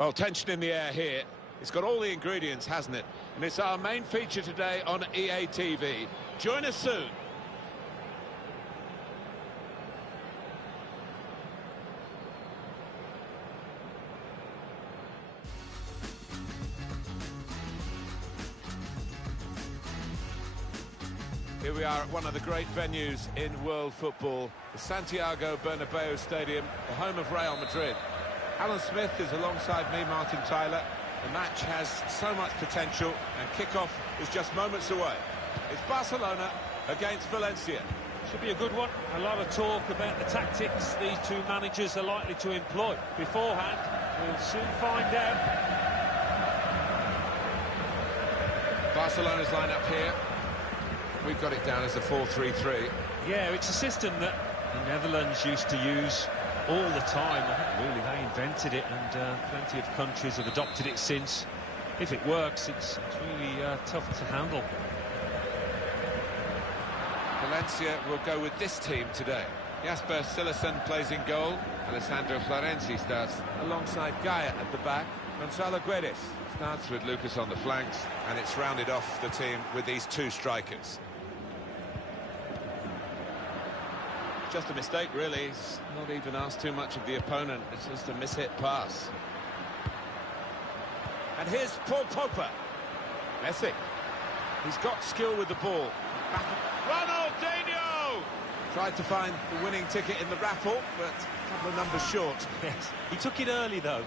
Well, tension in the air here. It's got all the ingredients, hasn't it? And it's our main feature today on EA TV. Join us soon. Here we are at one of the great venues in world football, the Santiago Bernabeu Stadium, the home of Real Madrid. Alan Smith is alongside me, Martin Tyler. The match has so much potential, and kickoff is just moments away. It's Barcelona against Valencia. Should be a good one. A lot of talk about the tactics these two managers are likely to employ. Beforehand, we'll soon find out. Barcelona's lineup here. We've got it down as a 4-3-3. Yeah, it's a system that the Netherlands used to use all the time. I think really they invented it, and plenty of countries have adopted it since. If it works, it's really tough to handle. Valencia will go with this team today. Jasper Cillessen plays in goal. Alessandro Florenzi starts alongside Gaia at the back. Gonzalo Guedes starts with Lucas on the flanks, and it's rounded off the team with these two strikers. Just a mistake, really. He's not even asked too much of the opponent. It's just a mishit pass. And here's Paul Pogba. Messi. He's got skill with the ball. Ronaldinho! Tried to find the winning ticket in the raffle, but a couple of numbers short. Yes, he took it early, though.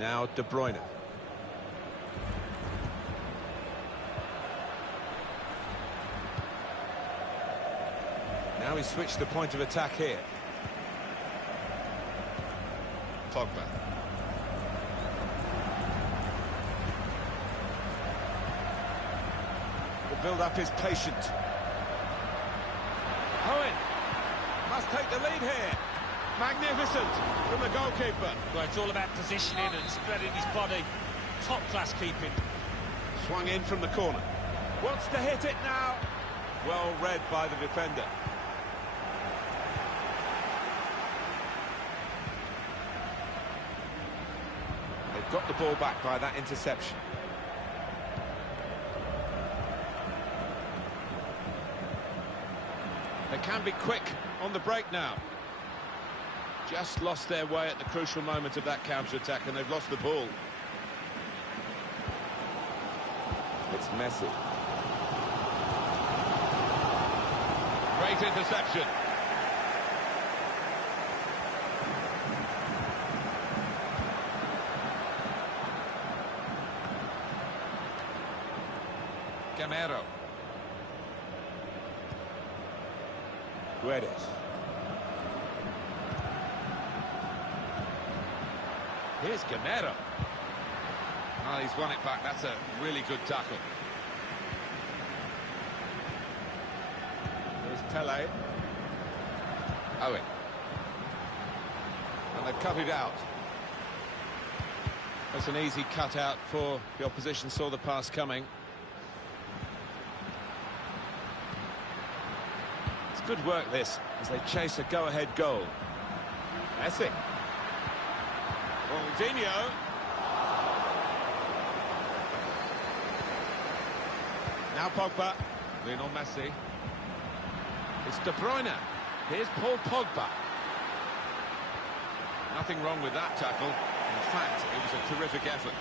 Now De Bruyne. Now he's switched the point of attack here. Pogba. The build-up is patient. Owen must take the lead here. Magnificent from the goalkeeper. Well, it's all about positioning and spreading his body. Top-class keeping. Swung in from the corner. Wants to hit it now. Well read by the defender. They've got the ball back by that interception. They can be quick on the break now. Just lost their way at the crucial moment of that counter-attack, and they've lost the ball. It's Messi. Great interception. Gamero. Guedes. Here's Gamero. Oh, he's won it back. That's a really good tackle. There's Pele. Owen. And they've cut it out. That's an easy cut out for the opposition, saw the pass coming. It's good work, this, as they chase a go-ahead goal. Messi. Ronaldinho. Now Pogba. Lionel Messi. It's De Bruyne. Here's Paul Pogba. Nothing wrong with that tackle. In fact, it was a terrific effort.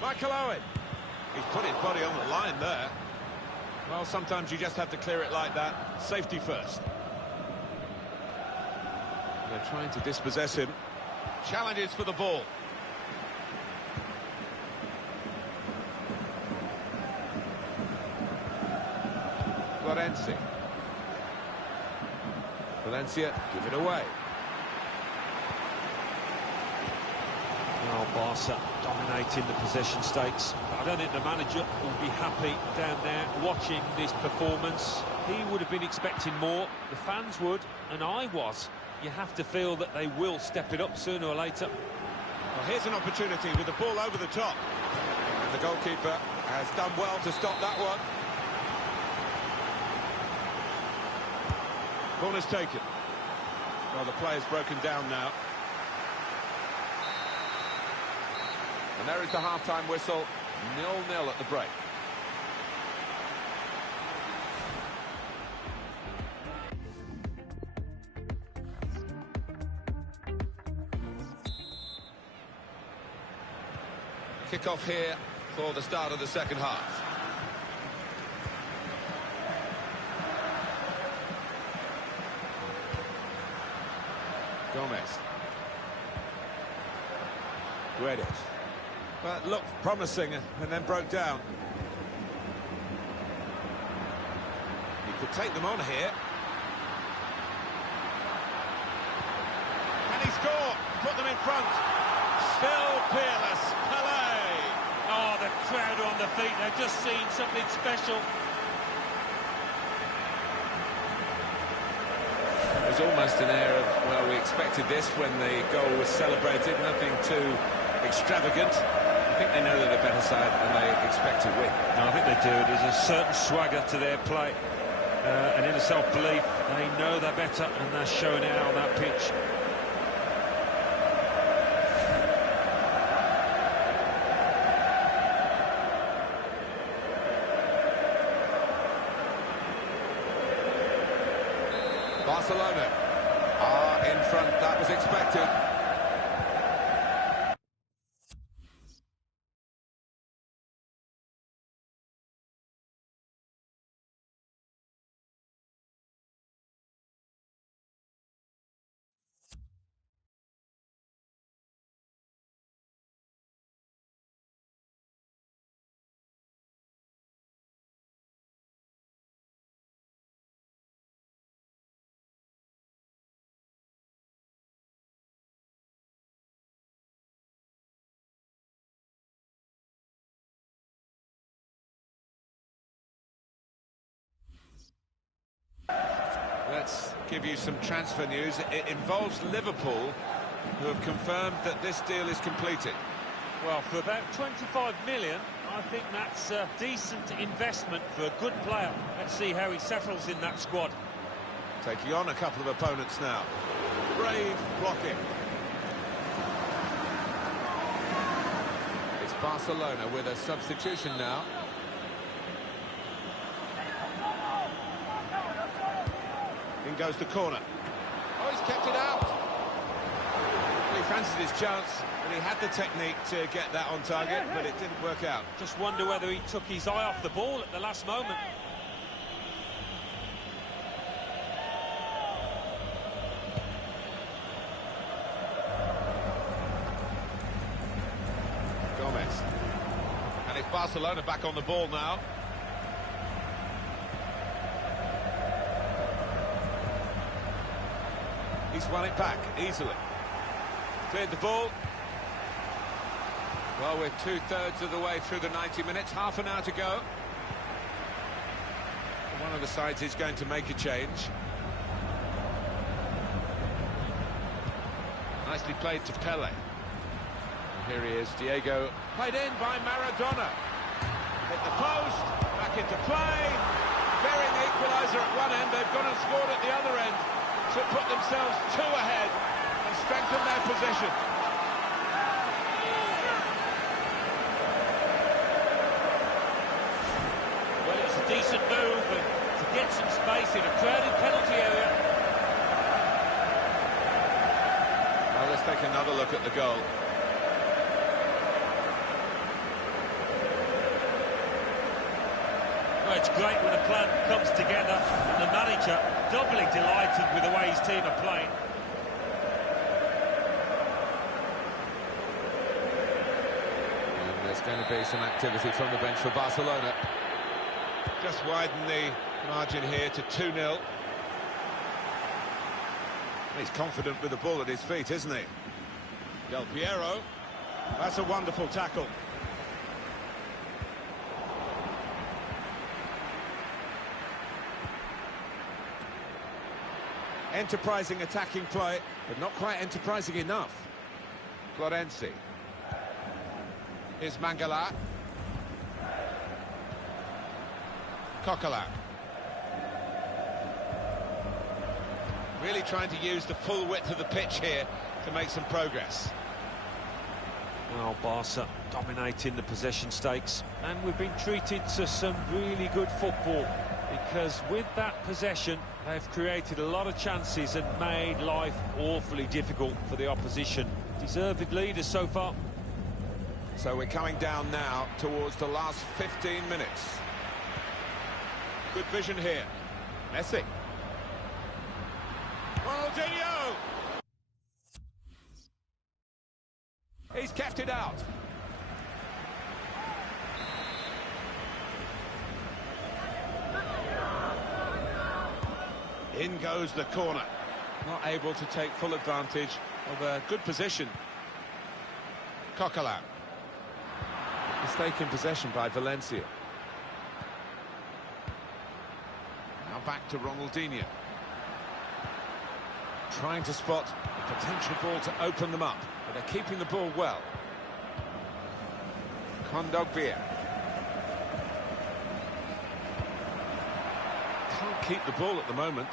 Michael Owen. He's put his body on the line there. Well, sometimes you just have to clear it like that. Safety first. They're trying to dispossess him. Challenges for the ball. Florenzi. Valencia give it away. Well, Barca dominating the possession stakes. I don't think the manager will be happy down there watching this performance. He would have been expecting more, the fans would, and I was. You have to feel that they will step it up sooner or later. Well, here's an opportunity with the ball over the top. And the goalkeeper has done well to stop that one. Corner's taken. Well, the player's broken down now. And there is the half-time whistle, 0-0 at the break. Kick-off here for the start of the second half. Gomez. Guedes. Well, it looked promising and then broke down. He could take them on here. Can he score? Put them in front. Still peerless. Pelé. Oh, the crowd are on their feet. They've just seen something special. There's almost an air of, well, we expected this when the goal was celebrated. Nothing too extravagant. I think they know they're the better side and they expect to win. No, I think they do. There's a certain swagger to their play, an inner self-belief. They know they're better and they're showing it out on that pitch. Barcelona are in front, that was expected. Let's give you some transfer news. It involves Liverpool, who have confirmed that this deal is completed. Well, for about 25 million, I think that's a decent investment for a good player. Let's see how he settles in that squad. Taking on a couple of opponents now. Brave blocking. It's Barcelona with a substitution now. In goes the corner. Oh, he's kept it out. Well, he fancied his chance, and he had the technique to get that on target, but it didn't work out. Just wonder whether he took his eye off the ball at the last moment. Gomez. And it's Barcelona back on the ball now. He's won it back easily. Cleared the ball. Well, we're two-thirds of the way through the 90 minutes, half an hour to go. One of the sides is going to make a change. Nicely played to Pelé. And here he is, Diego, played in by Maradona. Hit the post, back into play. Bearing the equaliser at one end, they've gone and scored at the other end to put themselves two ahead and strengthen their position. Well, it's a decent move to get some space in a crowded penalty area. Well, let's take another look at the goal. Well, it's great when a plan comes together and the manager doubly delighted with the way his team are playing. And there's going to be some activity from the bench for Barcelona. Just widen the margin here to 2-0. He's confident with the ball at his feet, isn't he? Del Piero. That's a wonderful tackle. Enterprising attacking play, but not quite enterprising enough. Florenzi. Here's Mangala. Coquelin. Really trying to use the full width of the pitch here to make some progress. Well, Barca dominating the possession stakes, and we've been treated to some really good football, because with that possession they've created a lot of chances and made life awfully difficult for the opposition. Deserved leaders so far. So we're coming down now towards the last 15 minutes. Good vision here. Messi. Ronaldinho! He's kept it out. In goes the corner. Not able to take full advantage of a good position. Coquelin. Mistaken possession by Valencia. Now back to Ronaldinho. Trying to spot a potential ball to open them up, but they're keeping the ball well. Kondogbia. Can't keep the ball at the moment.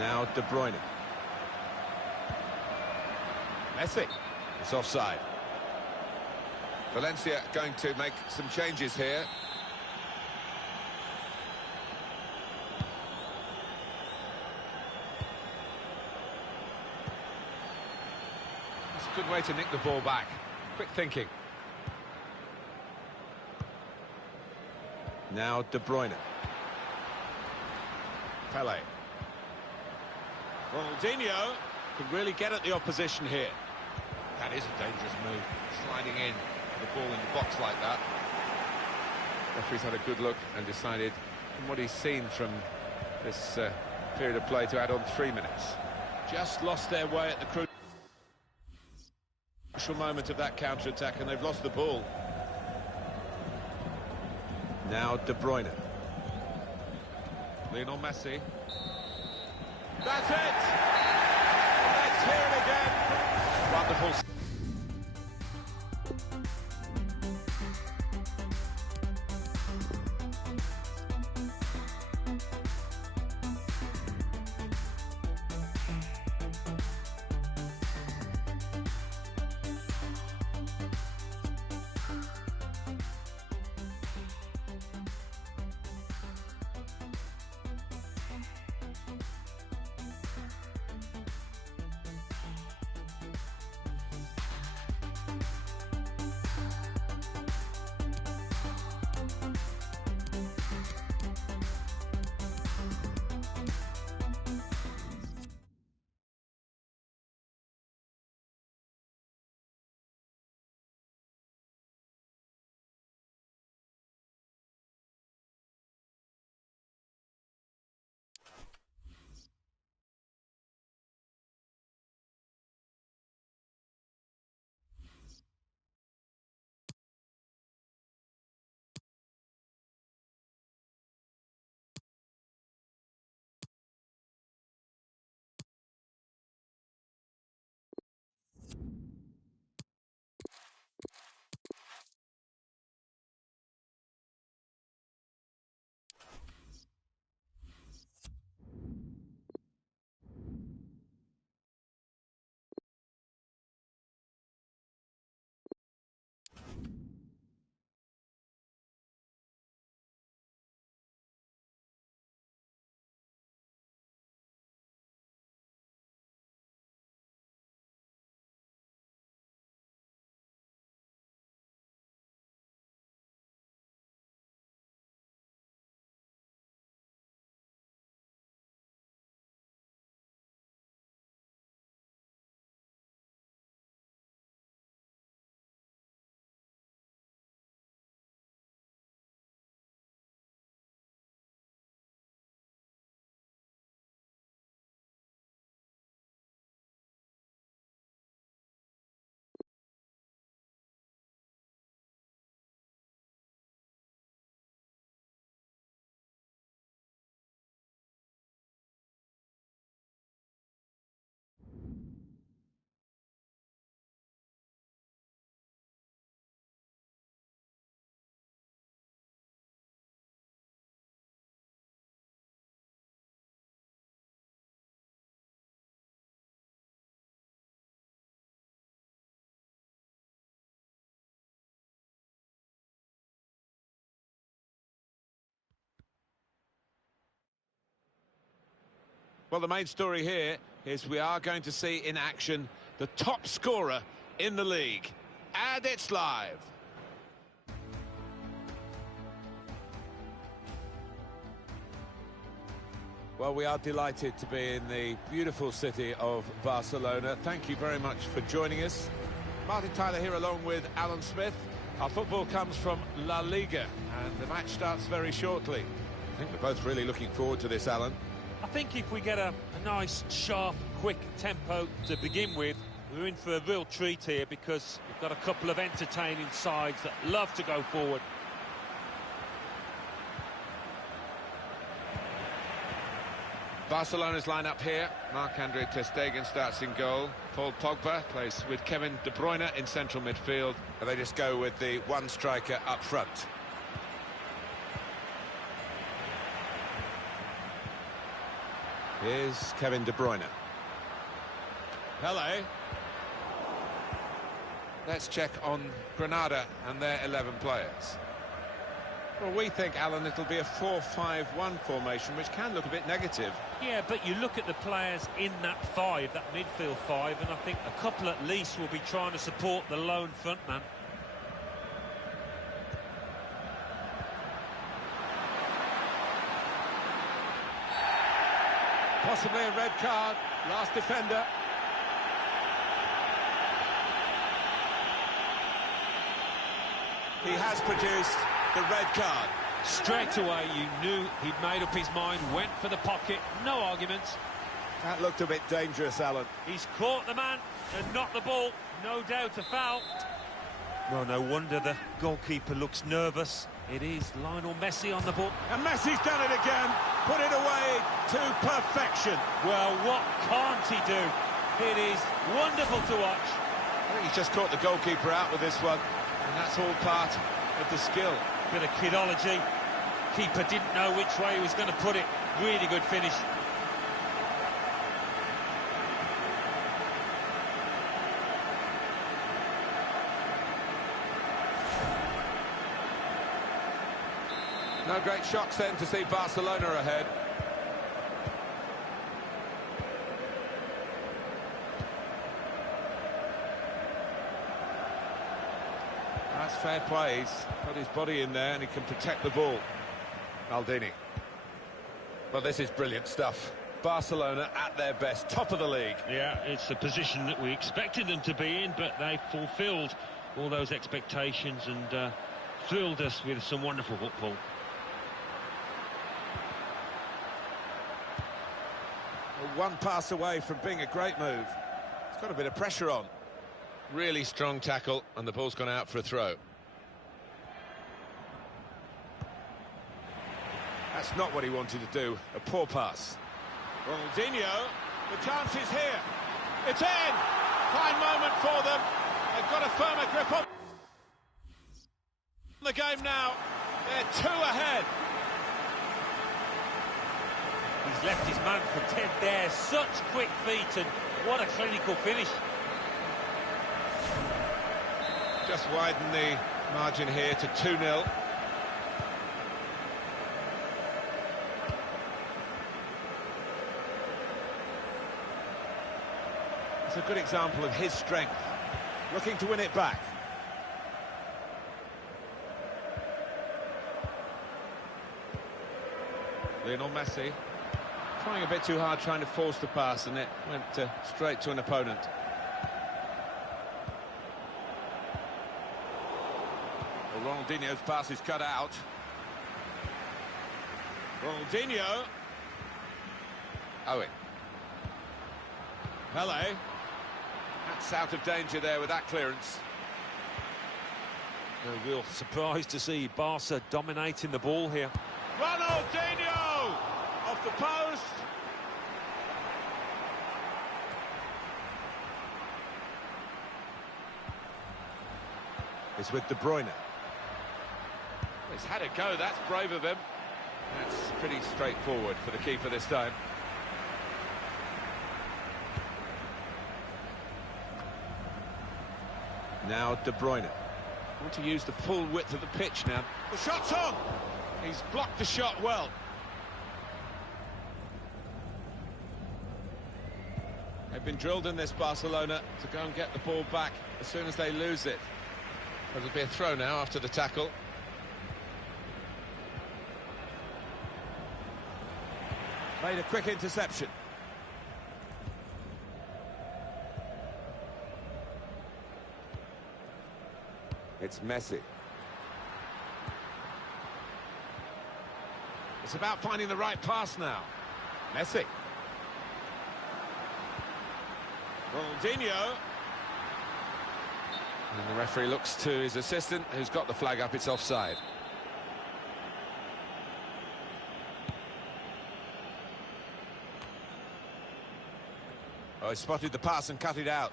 Now De Bruyne. Messi. It's offside. Valencia going to make some changes here. It's a good way to nick the ball back. Quick thinking. Now De Bruyne. Pele. Ronaldinho can really get at the opposition here. That is a dangerous move, sliding in with the ball in the box like that. Referee's had a good look and decided, from what he's seen from this period of play, to add on 3 minutes. Just lost their way at the crucial moment of that counter-attack, and they've lost the ball. Now De Bruyne. Lionel Messi. That's it! Let's hear it again. Wonderful. Well, the main story here is we are going to see in action the top scorer in the league. And it's live. Well, we are delighted to be in the beautiful city of Barcelona. Thank you very much for joining us. Martin Tyler here along with Alan Smith. Our football comes from La Liga, and the match starts very shortly. I think we're both really looking forward to this, Alan. I think if we get a nice, sharp, quick tempo to begin with, we're in for a real treat here, because we've got a couple of entertaining sides that love to go forward. Barcelona's line-up here. Marc-Andre ter Stegen starts in goal. Paul Pogba plays with Kevin De Bruyne in central midfield. And they just go with the one striker up front. Here's Kevin De Bruyne. Hello. Let's check on Granada and their 11 players. Well, we think, Alan, it'll be a 4-5-1 formation, which can look a bit negative. Yeah, but you look at the players in that five, that midfield five, and I think a couple at least will be trying to support the lone frontman. Possibly a red card. Last defender. He has produced the red card. Straight away, you knew he'd made up his mind, went for the pocket, no arguments. That looked a bit dangerous, Alan. He's caught the man and not the ball. No doubt a foul. Well, no wonder the goalkeeper looks nervous. It is Lionel Messi on the ball. And Messi's done it again. Put it away to perfection. Well, what can't he do? It is wonderful to watch. I think he's just caught the goalkeeper out with this one. And that's all part of the skill. Bit of kidology. Keeper didn't know which way he was going to put it. Really good finish. No great shocks then to see Barcelona ahead. That's fair play. He's got his body in there and he can protect the ball. Maldini. Well, this is brilliant stuff. Barcelona at their best, top of the league. Yeah, it's the position that we expected them to be in, but they fulfilled all those expectations and thrilled us with some wonderful football. Well, one pass away from being a great move. It's got a bit of pressure on. Really strong tackle, and the ball's gone out for a throw. That's not what he wanted to do. A poor pass. Ronaldinho, the chance is here. It's in! Fine moment for them. They've got a firmer grip on the game now. They're 2 ahead. He's left his man for dead there. Such quick feet, and what a clinical finish. Just widen the margin here to 2-0. It's a good example of his strength. Looking to win it back. Lionel Messi. Trying a bit too hard, trying to force the pass, and it went straight to an opponent. Ronaldinho's pass is cut out. Ronaldinho. Owen. Hello. That's out of danger there with that clearance. No real surprise to see Barca dominating the ball here. Ronaldinho! Off the post. It's with De Bruyne. He's had a go, that's brave of him. That's pretty straightforward for the keeper this time. Now De Bruyne. Want to use the full width of the pitch now. The shot's on! He's blocked the shot well. They've been drilled in this, Barcelona, to go and get the ball back as soon as they lose it. It'll be a throw now after the tackle. Made a quick interception. It's Messi. It's about finding the right pass now. Messi. Ronaldinho. And the referee looks to his assistant, who's got the flag up. It's offside. Oh, he spotted the pass and cut it out.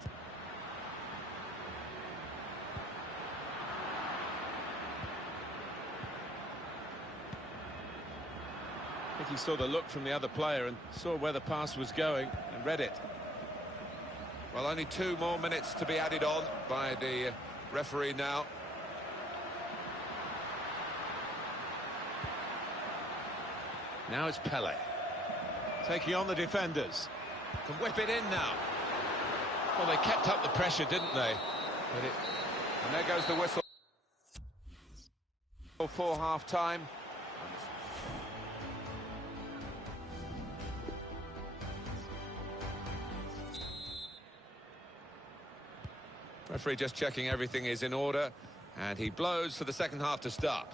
I think he saw the look from the other player and saw where the pass was going and read it. Well, only 2 more minutes to be added on by the referee now. Now it's Pele. Taking on the defenders. Can whip it in now. Well, they kept up the pressure, didn't they? And there goes the whistle for half-time. Referee just checking everything is in order, and he blows for the second half to start.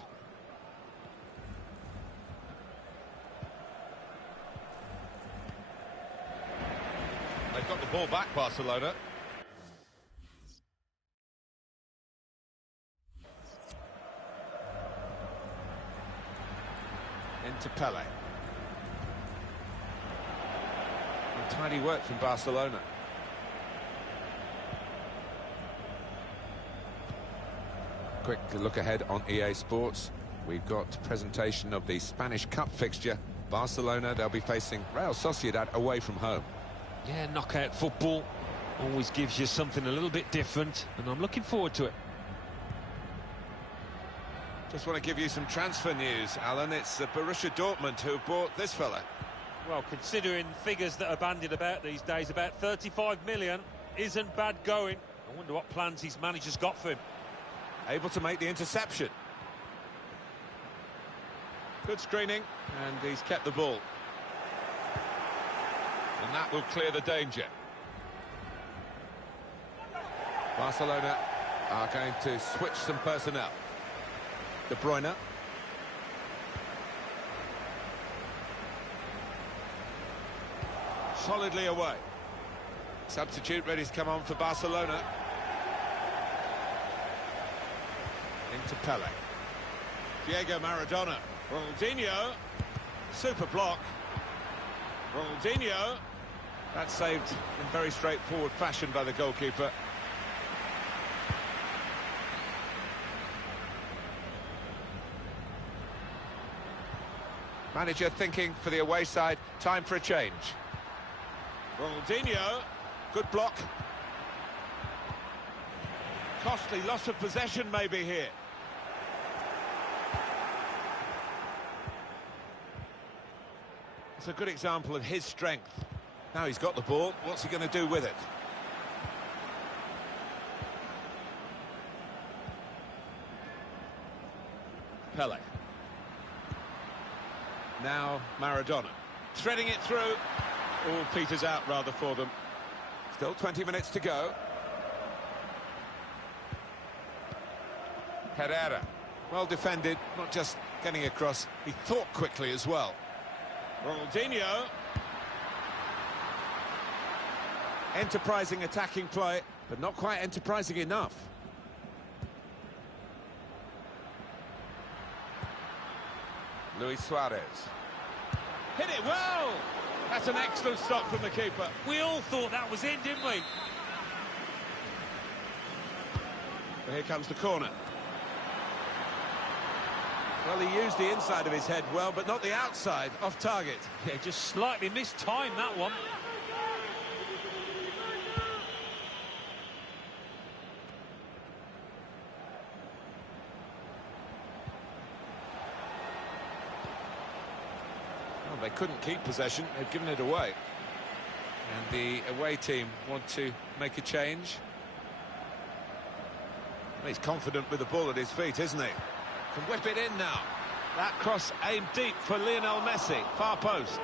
They've got the ball back, Barcelona. Into Pele. Tidy work from Barcelona. Quick look ahead on EA Sports. We've got presentation of the Spanish Cup fixture. Barcelona, they'll be facing Real Sociedad away from home. Yeah, knockout football always gives you something a little bit different, and I'm looking forward to it. Just want to give you some transfer news, Alan. It's Borussia Dortmund who bought this fella. Well, considering figures that are bandied about these days, about 35 million isn't bad going. I wonder what plans his manager's got for him. Able to make the interception. Good screening, and he's kept the ball. And that will clear the danger. Barcelona are going to switch some personnel. De Bruyne. Solidly away. Substitute ready to come on for Barcelona. Into Pele. Diego Maradona. Ronaldinho. Super block. Ronaldinho. That's saved in very straightforward fashion by the goalkeeper. Manager thinking for the away side, time for a change. Ronaldinho, good block. Costly loss of possession maybe here. It's a good example of his strength. Now he's got the ball, what's he going to do with it? Pele. Now Maradona. Threading it through. All peters out rather for them. Still 20 minutes to go. Herrera. Well defended, not just getting across, he thought quickly as well. Ronaldinho. Enterprising attacking play, but not quite enterprising enough. Luis Suarez. Hit it well! That's an excellent stop from the keeper. We all thought that was in, didn't we? Well, here comes the corner. Well, he used the inside of his head well, but not the outside, off target. Yeah, just slightly mistimed that one. Well, they couldn't keep possession, they've given it away. And the away team want to make a change. He's confident with the ball at his feet, isn't he? Can whip it in now. That cross aimed deep for Lionel Messi, far post.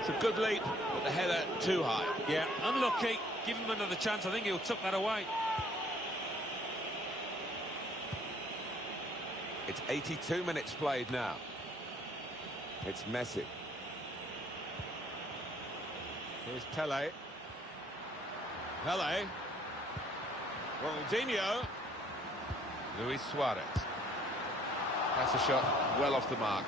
It's a good leap, but the header too high. Yeah, unlucky. Give him another chance. I think he'll tuck that away. It's 82 minutes played now. It's Messi. Here's Pele. Pele. Ronaldinho. Luis Suarez. That's a shot well off the mark.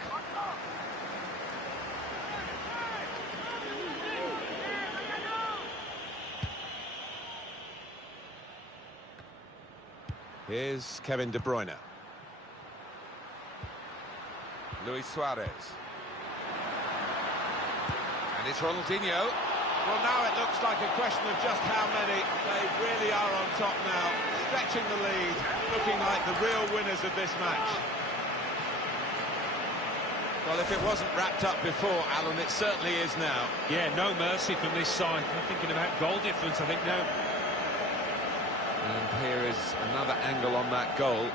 Here's Kevin De Bruyne. Luis Suarez. And it's Ronaldinho. Well, now it looks like a question of just how many. They really are on top now, stretching the lead, looking like the real winners of this match. Well, if it wasn't wrapped up before, Alan, it certainly is now. Yeah, no mercy from this side. I'm thinking about goal difference, I think, now. And here is another angle on that goal.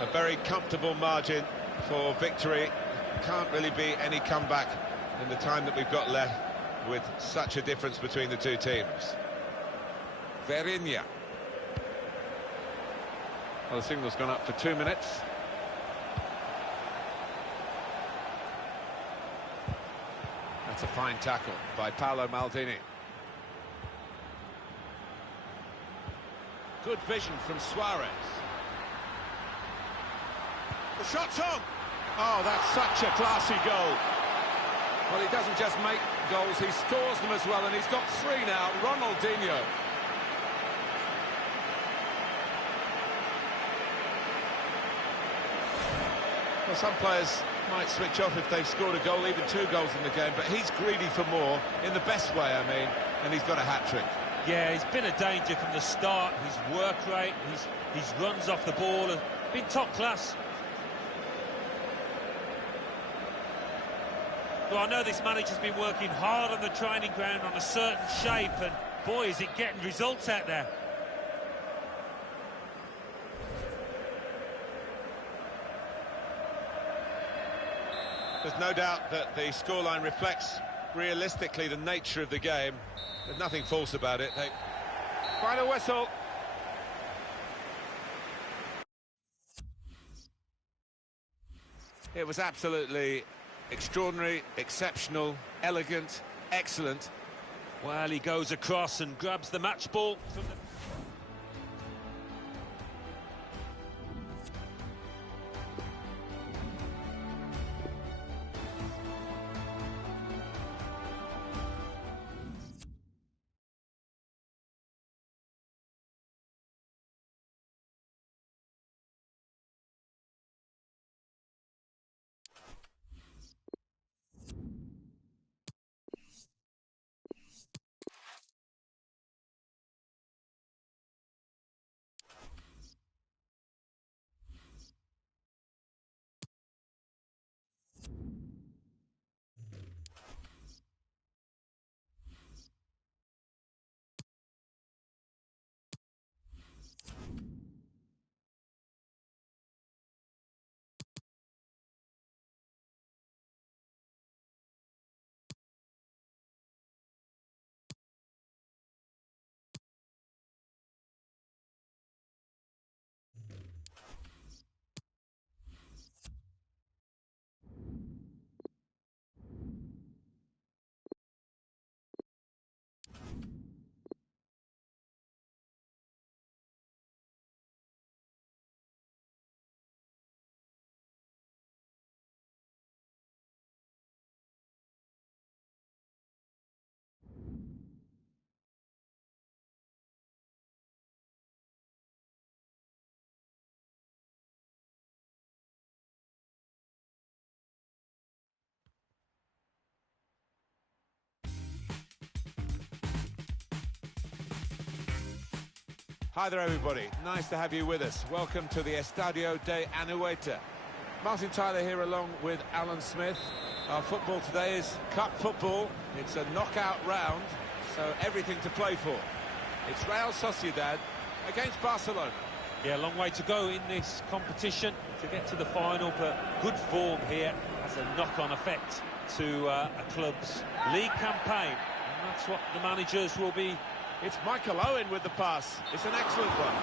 A very comfortable margin for victory. Can't really be any comeback in the time that we've got left with such a difference between the two teams. Vieirinha. Well, the signal's gone up for 2 minutes. That's a fine tackle by Paolo Maldini. Good vision from Suarez. The shot's on! Oh, that's such a classy goal. Well, he doesn't just make goals, he scores them as well, and he's got 3 now. Ronaldinho. Well, some players might switch off if they've scored a goal, even 2 goals in the game, but he's greedy for more, in the best way, I mean, and he's got a hat-trick. Yeah, he's been a danger from the start. His work rate, his runs off the ball have been top class. Well, I know this manager's been working hard on the training ground on a certain shape, and boy, is it getting results out there. There's no doubt that the scoreline reflects realistically the nature of the game. There's nothing false about it. They final whistle. It was absolutely extraordinary, exceptional, elegant, excellent. Well, he goes across and grabs the match ball from the... Hi there, everybody. Nice to have you with us. Welcome to the Estadio de Anoeta. Martin Tyler here along with Alan Smith. Our football today is cup football. It's a knockout round, so everything to play for. It's Real Sociedad against Barcelona. Yeah, a long way to go in this competition to get to the final, but good form here has a knock-on effect to a club's league campaign, and that's what the managers will be. It's Michael Owen with the pass. It's an excellent one.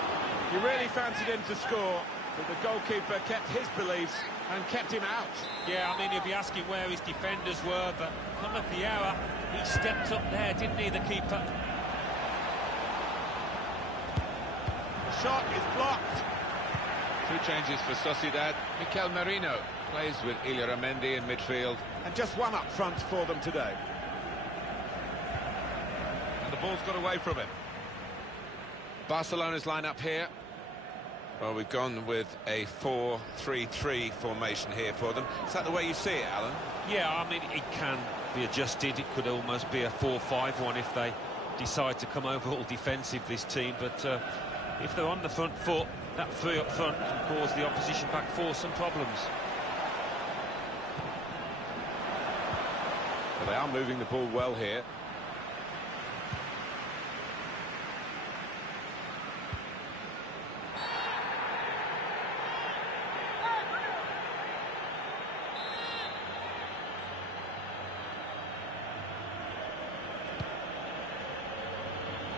He really fancied him to score, but the goalkeeper kept his beliefs and kept him out. Yeah, I mean, he'll be asking where his defenders were, but come at the hour, he stepped up there, didn't he, the keeper? The shot is blocked. Two changes for Sociedad. Mikel Merino plays with Illarramendi in midfield. And just one up front for them today. And the ball's got away from him. Barcelona's line-up here. Well, we've gone with a 4-3-3 formation here for them. Is that the way you see it, Alan? Yeah, I mean, it can be adjusted. It could almost be a 4-5-1 if they decide to come over all defensive, this team. But if they're on the front foot, that three up front can cause the opposition back four some problems. Well, they are moving the ball well here.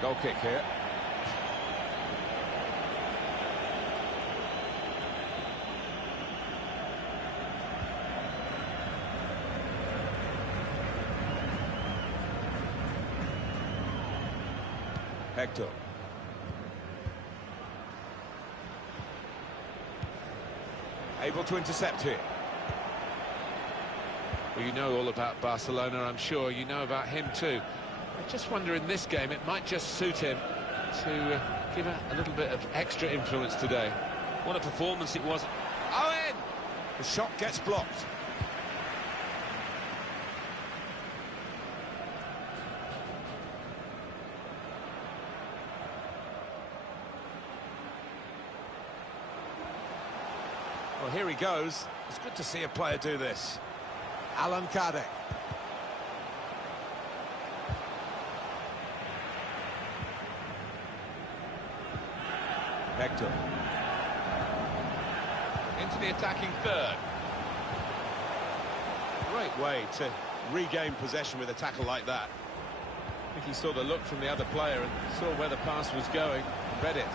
Goal kick here. Hector. Able to intercept here. Well, you know all about Barcelona, I'm sure. You know about him too. I just wonder in this game, it might just suit him to give a little bit of extra influence today. What a performance it was. Owen! The shot gets blocked. Well, here he goes. It's good to see a player do this. Alan Kardec. Hector. Into the attacking third. Great way to regain possession with a tackle like that. I think he saw the look from the other player and saw where the pass was going, read it.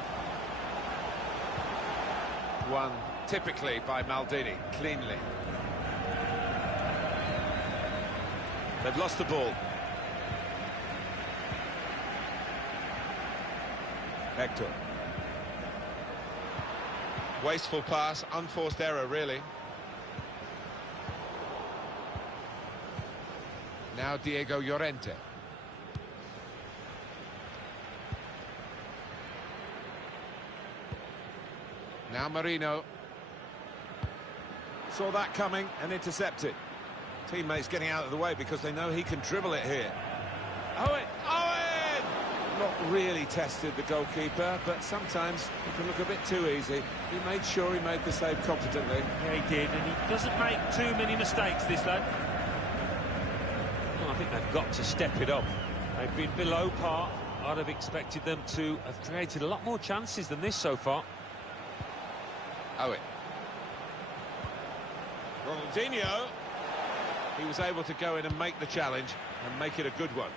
Won typically by Maldini, cleanly. They've lost the ball. Hector. Wasteful pass, unforced error, really. Now Diego Llorente. Now Merino. Saw that coming and intercepted. Teammates getting out of the way because they know he can dribble it here. Owen! Owen! Not really tested the goalkeeper, but sometimes it can look a bit too easy. He made sure he made the save competently. Yeah, he did, and he doesn't make too many mistakes, this lad. Well, I think they've got to step it up. They've been below par. I'd have expected them to have created a lot more chances than this so far. Owen. Ronaldinho. He was able to go in and make the challenge and make it a good one.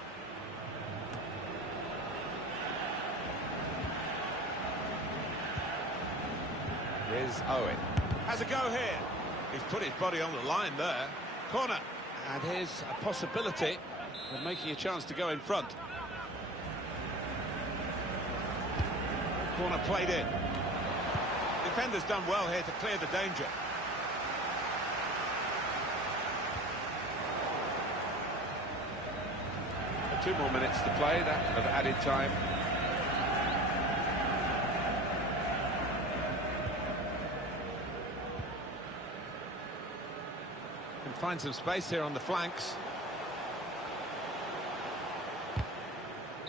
Here's Owen. Has a go here. He's put his body on the line there. Corner. And here's a possibility of making a chance to go in front. Corner played in. Defender's done well here to clear the danger. Two more minutes to play, that of added time. Can find some space here on the flanks.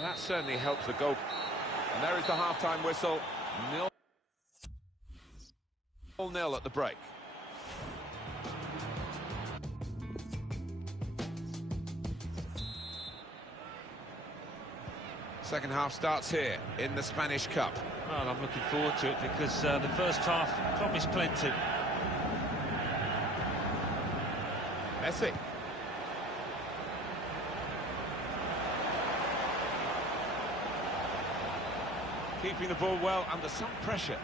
That certainly helps the goal. And there is the half-time whistle. 0-0 at the break. Second half starts here in the Spanish Cup. Well, I'm looking forward to it because the first half promised plenty. Messi. Keeping the ball well under some pressure.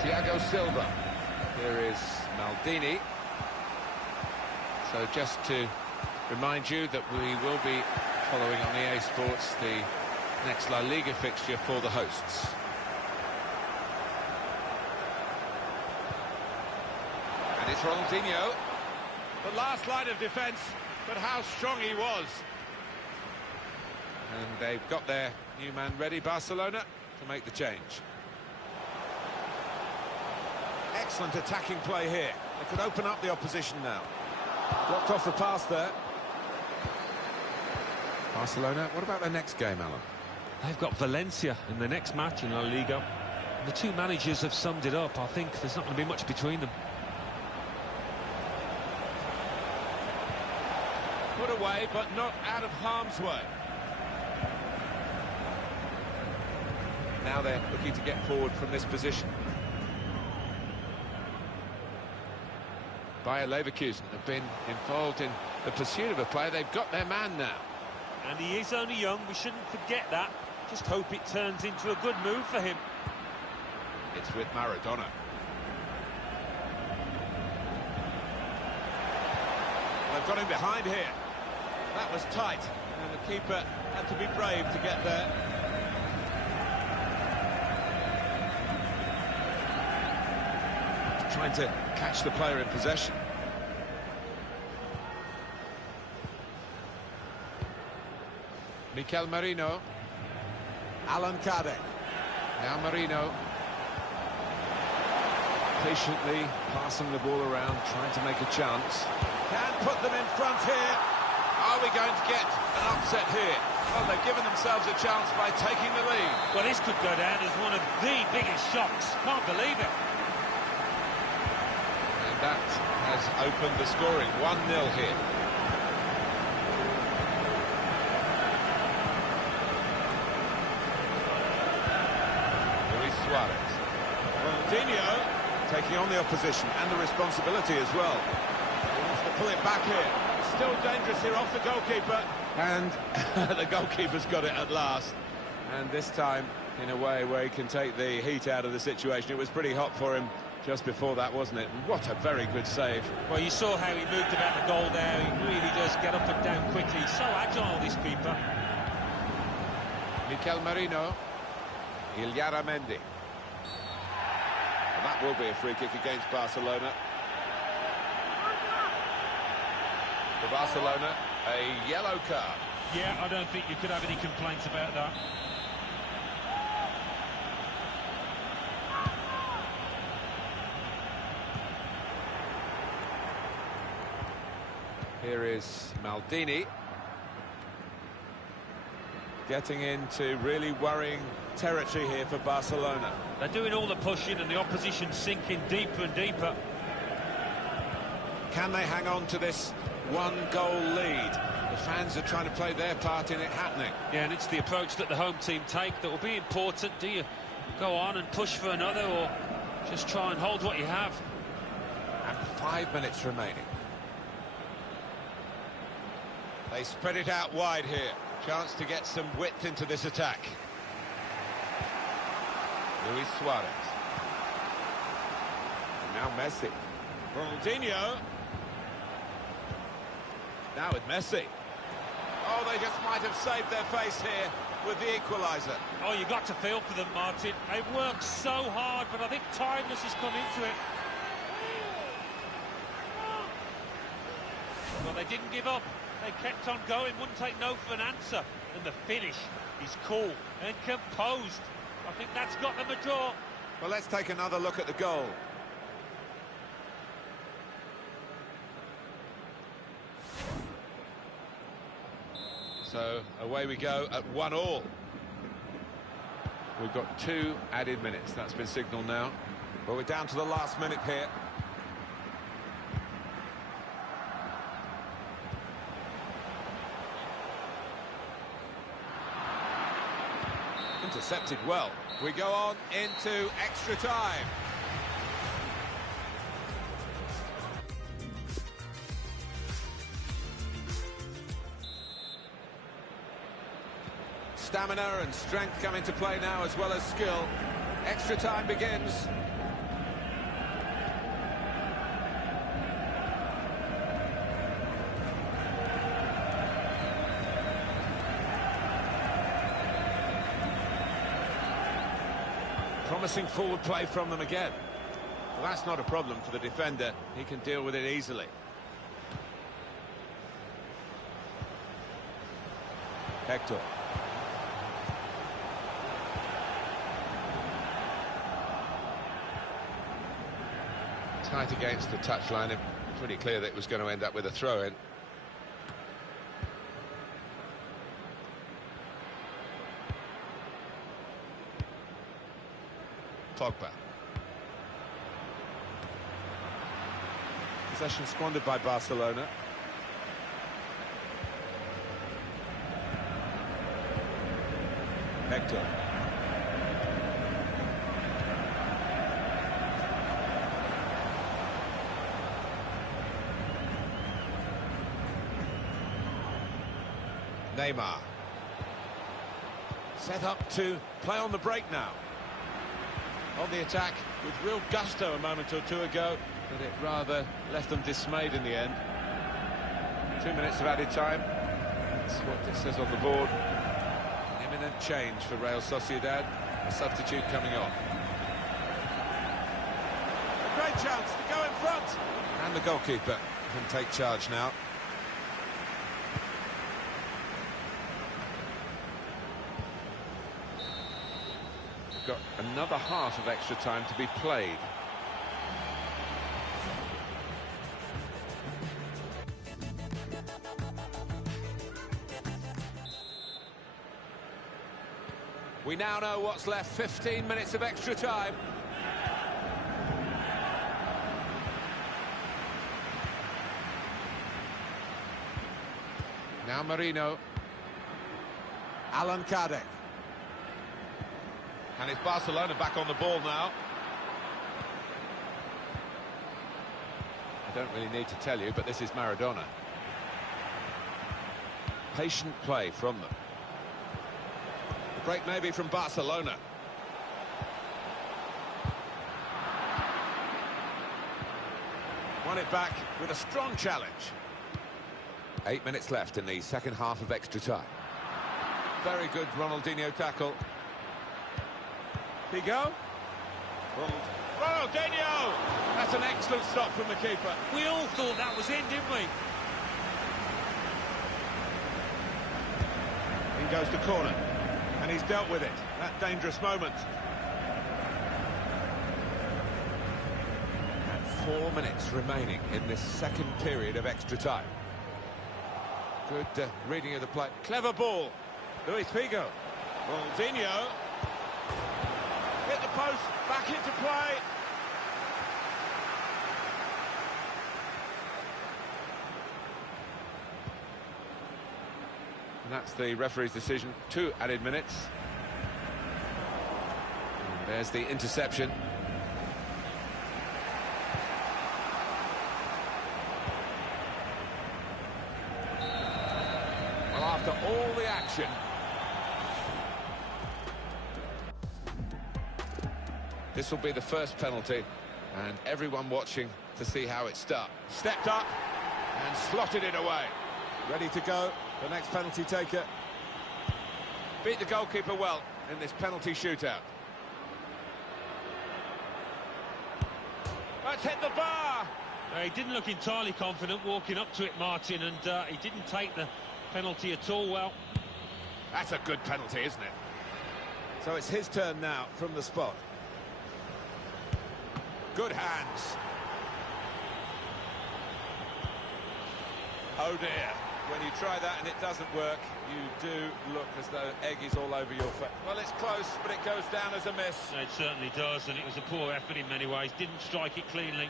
Thiago Silva. Here is Maldini. So just to remind you that we will be following on EA Sports the next La Liga fixture for the hosts. And it's Ronaldinho. The last line of defence, but how strong he was. And they've got their new man ready, Barcelona, to make the change. Excellent attacking play here. They could open up the opposition now. Blocked off the pass there. Barcelona, what about their next game, Alan? They've got Valencia in the next match in La Liga. The two managers have summed it up. I think there's not going to be much between them. Put away, but not out of harm's way. Now they're looking to get forward from this position. Bayer Leverkusen have been involved in the pursuit of a player. They've got their man now. And he is only young, we shouldn't forget that. Just hope it turns into a good move for him. It's with Maradona. They've got him behind here. That was tight, and the keeper had to be brave to get there. Trying to catch the player in possession. Mikel Merino. Alan Kardec. Now Merino. Patiently passing the ball around, trying to make a chance. Can put them in front here. Are we going to get an upset here? Well, they've given themselves a chance by taking the lead. Well, this could go down as one of the biggest shocks. Can't believe it. And that has opened the scoring. 1-0 here. Luis Suarez. Ronaldinho taking on the opposition and the responsibility as well. He wants to pull it back here. Still dangerous here off the goalkeeper. And the goalkeeper's got it at last. And this time, in a way where he can take the heat out of the situation. It was pretty hot for him just before that, wasn't it? What a very good save. Well, you saw how he moved about the goal there. He really does get up and down quickly. He's so agile, this keeper. Mikel Merino. Illarramendi. And that will be a free kick against Barcelona. For Barcelona, a yellow card. Yeah, I don't think you could have any complaints about that. Here is Maldini. Getting into really worrying territory here for Barcelona. They're doing all the pushing and the opposition sinking deeper and deeper. Can they hang on to this one-goal lead? The fans are trying to play their part in it happening. Yeah, and it's the approach that the home team take that will be important. Do you go on and push for another, or just try and hold what you have? And 5 minutes remaining. They spread it out wide here. Chance to get some width into this attack. Luis Suarez. And now Messi. Ronaldinho. Now with Messi. Oh, they just might have saved their face here with the equaliser. Oh, you got to feel for them, Martin. They've worked so hard, but I think tiredness has come into it. Well, they didn't give up. They kept on going, wouldn't take no for an answer. And the finish is cool and composed. I think that's got them a draw. Well, let's take another look at the goal. So away we go at 1-1. We've got 2 added minutes. That's been signalled now. But we're down to the last minute here. Intercepted well. We go on into extra time. Stamina and strength come into play now, as well as skill. Extra time begins. Promising forward play from them again. Well, that's not a problem for the defender. He can deal with it easily. Hector. Tight against the touchline. It was pretty clear that it was going to end up with a throw-in. Pogba. Possession squandered by Barcelona. Hector. Neymar. Set up to play on the break now. On the attack with real gusto a moment or two ago, but it rather left them dismayed in the end. 2 minutes of added time. That's what it says on the board. Imminent change for Real Sociedad. A substitute coming on. A great chance to go in front. And the goalkeeper can take charge now. Got another half of extra time to be played. We now know what's left. 15 minutes of extra time. Now Marino. Alan Kardec. And it's Barcelona back on the ball now. I don't really need to tell you, but this is Maradona. Patient play from them. The break maybe from Barcelona. Won it back with a strong challenge. 8 minutes left in the second half of extra time. Very good Ronaldinho tackle. Figo. Ronaldinho! That's an excellent stop from the keeper. We all thought that was in, didn't we? In goes the corner. And he's dealt with it. That dangerous moment. And 4 minutes remaining in this second period of extra time. Good reading of the play. Clever ball. Luis Figo. Ronaldinho. Hit the post, back into play. And that's the referee's decision. 2 added minutes. And there's the interception. Well, after all the action, this will be the first penalty, and everyone watching to see how it starts. Stepped up and slotted it away. Ready to go, the next penalty taker. Beat the goalkeeper well in this penalty shootout. Let's hit the bar! He didn't look entirely confident walking up to it, Martin, and he didn't take the penalty at all well. That's a good penalty, isn't it? So it's his turn now from the spot. Good hands. Oh dear, when you try that and it doesn't work, you do look as though egg is all over your face. Well, it's close, but it goes down as a miss. It certainly does, and it was a poor effort in many ways. Didn't strike it cleanly.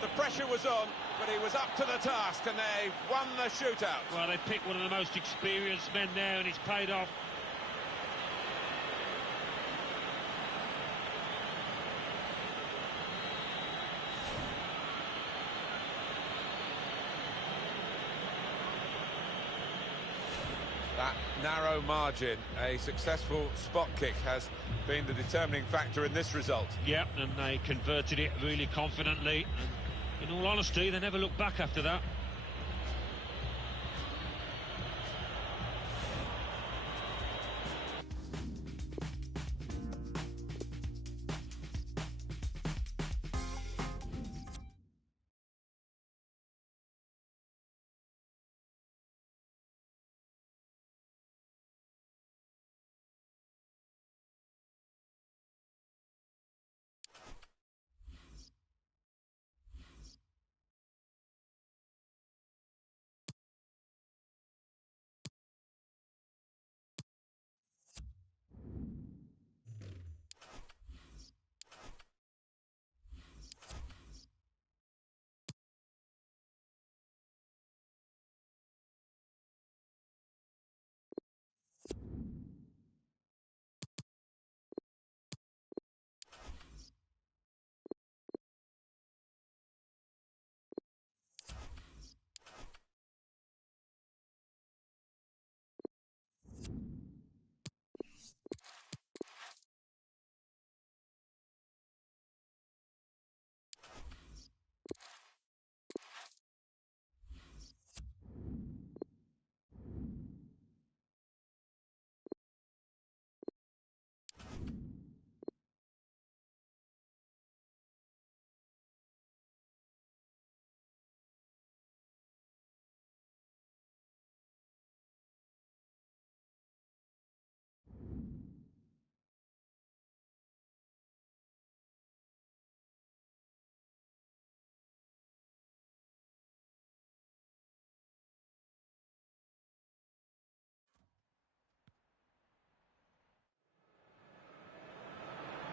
The pressure was on, but he was up to the task, and they won the shootout. Well, they picked one of the most experienced men there, and it's paid off. That narrow margin, a successful spot kick, has been the determining factor in this result. Yep, and they converted it really confidently. And in all honesty, they never looked back after that.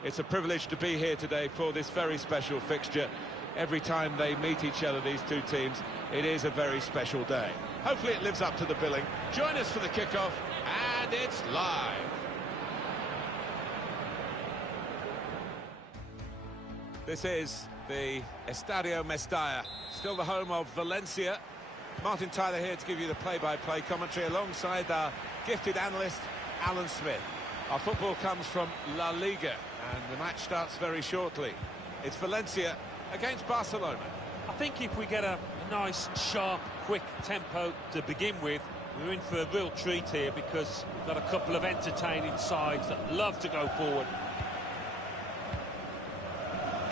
It's a privilege to be here today for this very special fixture. Every time they meet each other, these two teams, it is a very special day. Hopefully it lives up to the billing. Join us for the kickoff, and it's live. This is the Estadio Mestalla, still the home of Valencia. Martin Tyler here to give you the play-by-play commentary alongside our gifted analyst, Alan Smith. Our football comes from La Liga, and the match starts very shortly. It's Valencia against Barcelona. I think if we get a nice, sharp, quick tempo to begin with, we're in for a real treat here, because we've got a couple of entertaining sides that love to go forward.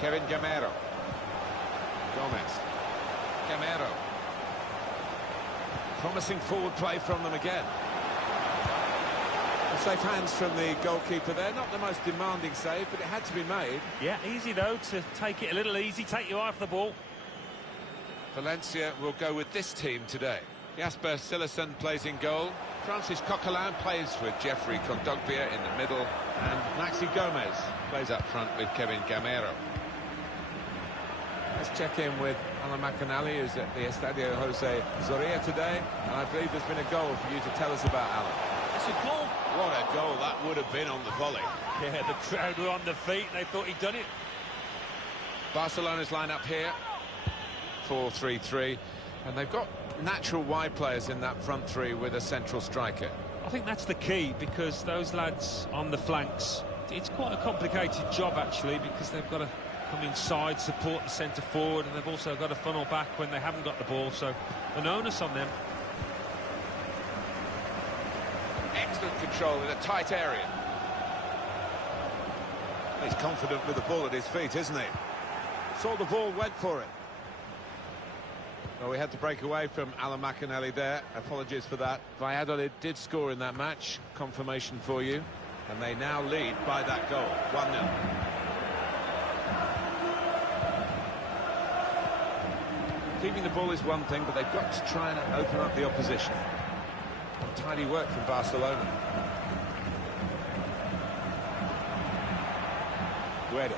Kevin Gamero. Gomez. Gamero. Promising forward play from them again. Safe hands from the goalkeeper there. Not the most demanding save, but it had to be made. Yeah, easy though to take it a little easy, take your eye off the ball. Valencia will go with this team today. Jasper Cillessen plays in goal. Francis Coquelin plays with Jeffrey Kondogbia in the middle. And Maxi Gomez plays up front with Kevin Gamero. Let's check in with Alan McInally, who's at the Estadio Jose Zorrilla today. And I believe there's been a goal for you to tell us about, Alan. It's a goal. What a goal that would have been on the volley. Yeah, the crowd were on their feet. They thought he'd done it. Barcelona's line up here. 4-3-3. And they've got natural wide players in that front three with a central striker. I think that's the key, because those lads on the flanks, it's quite a complicated job actually, because they've got to come inside, support the centre forward, and they've also got to funnel back when they haven't got the ball, so an onus on them. Excellent control in a tight area. He's confident with the ball at his feet, isn't he? Saw the ball, went for it. Well, we had to break away from Alan McInally there. Apologies for that. Valladolid did score in that match. Confirmation for you. And they now lead by that goal. 1-0. Keeping the ball is one thing, but they've got to try and open up the opposition. Tidy work from Barcelona. Guedes.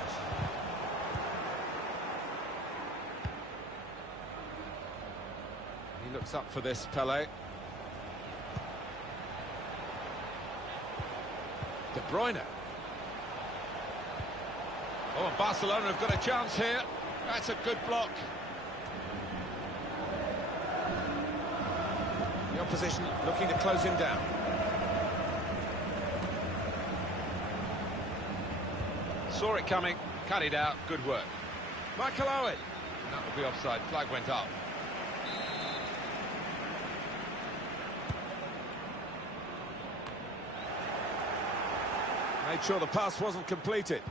He looks up for this, Pele. De Bruyne. Oh, and Barcelona have got a chance here. That's a good block. The opposition looking to close him down. Saw it coming, cut it out, good work. Michael Owen. And that will be offside, flag went up. Made sure the pass wasn't completed.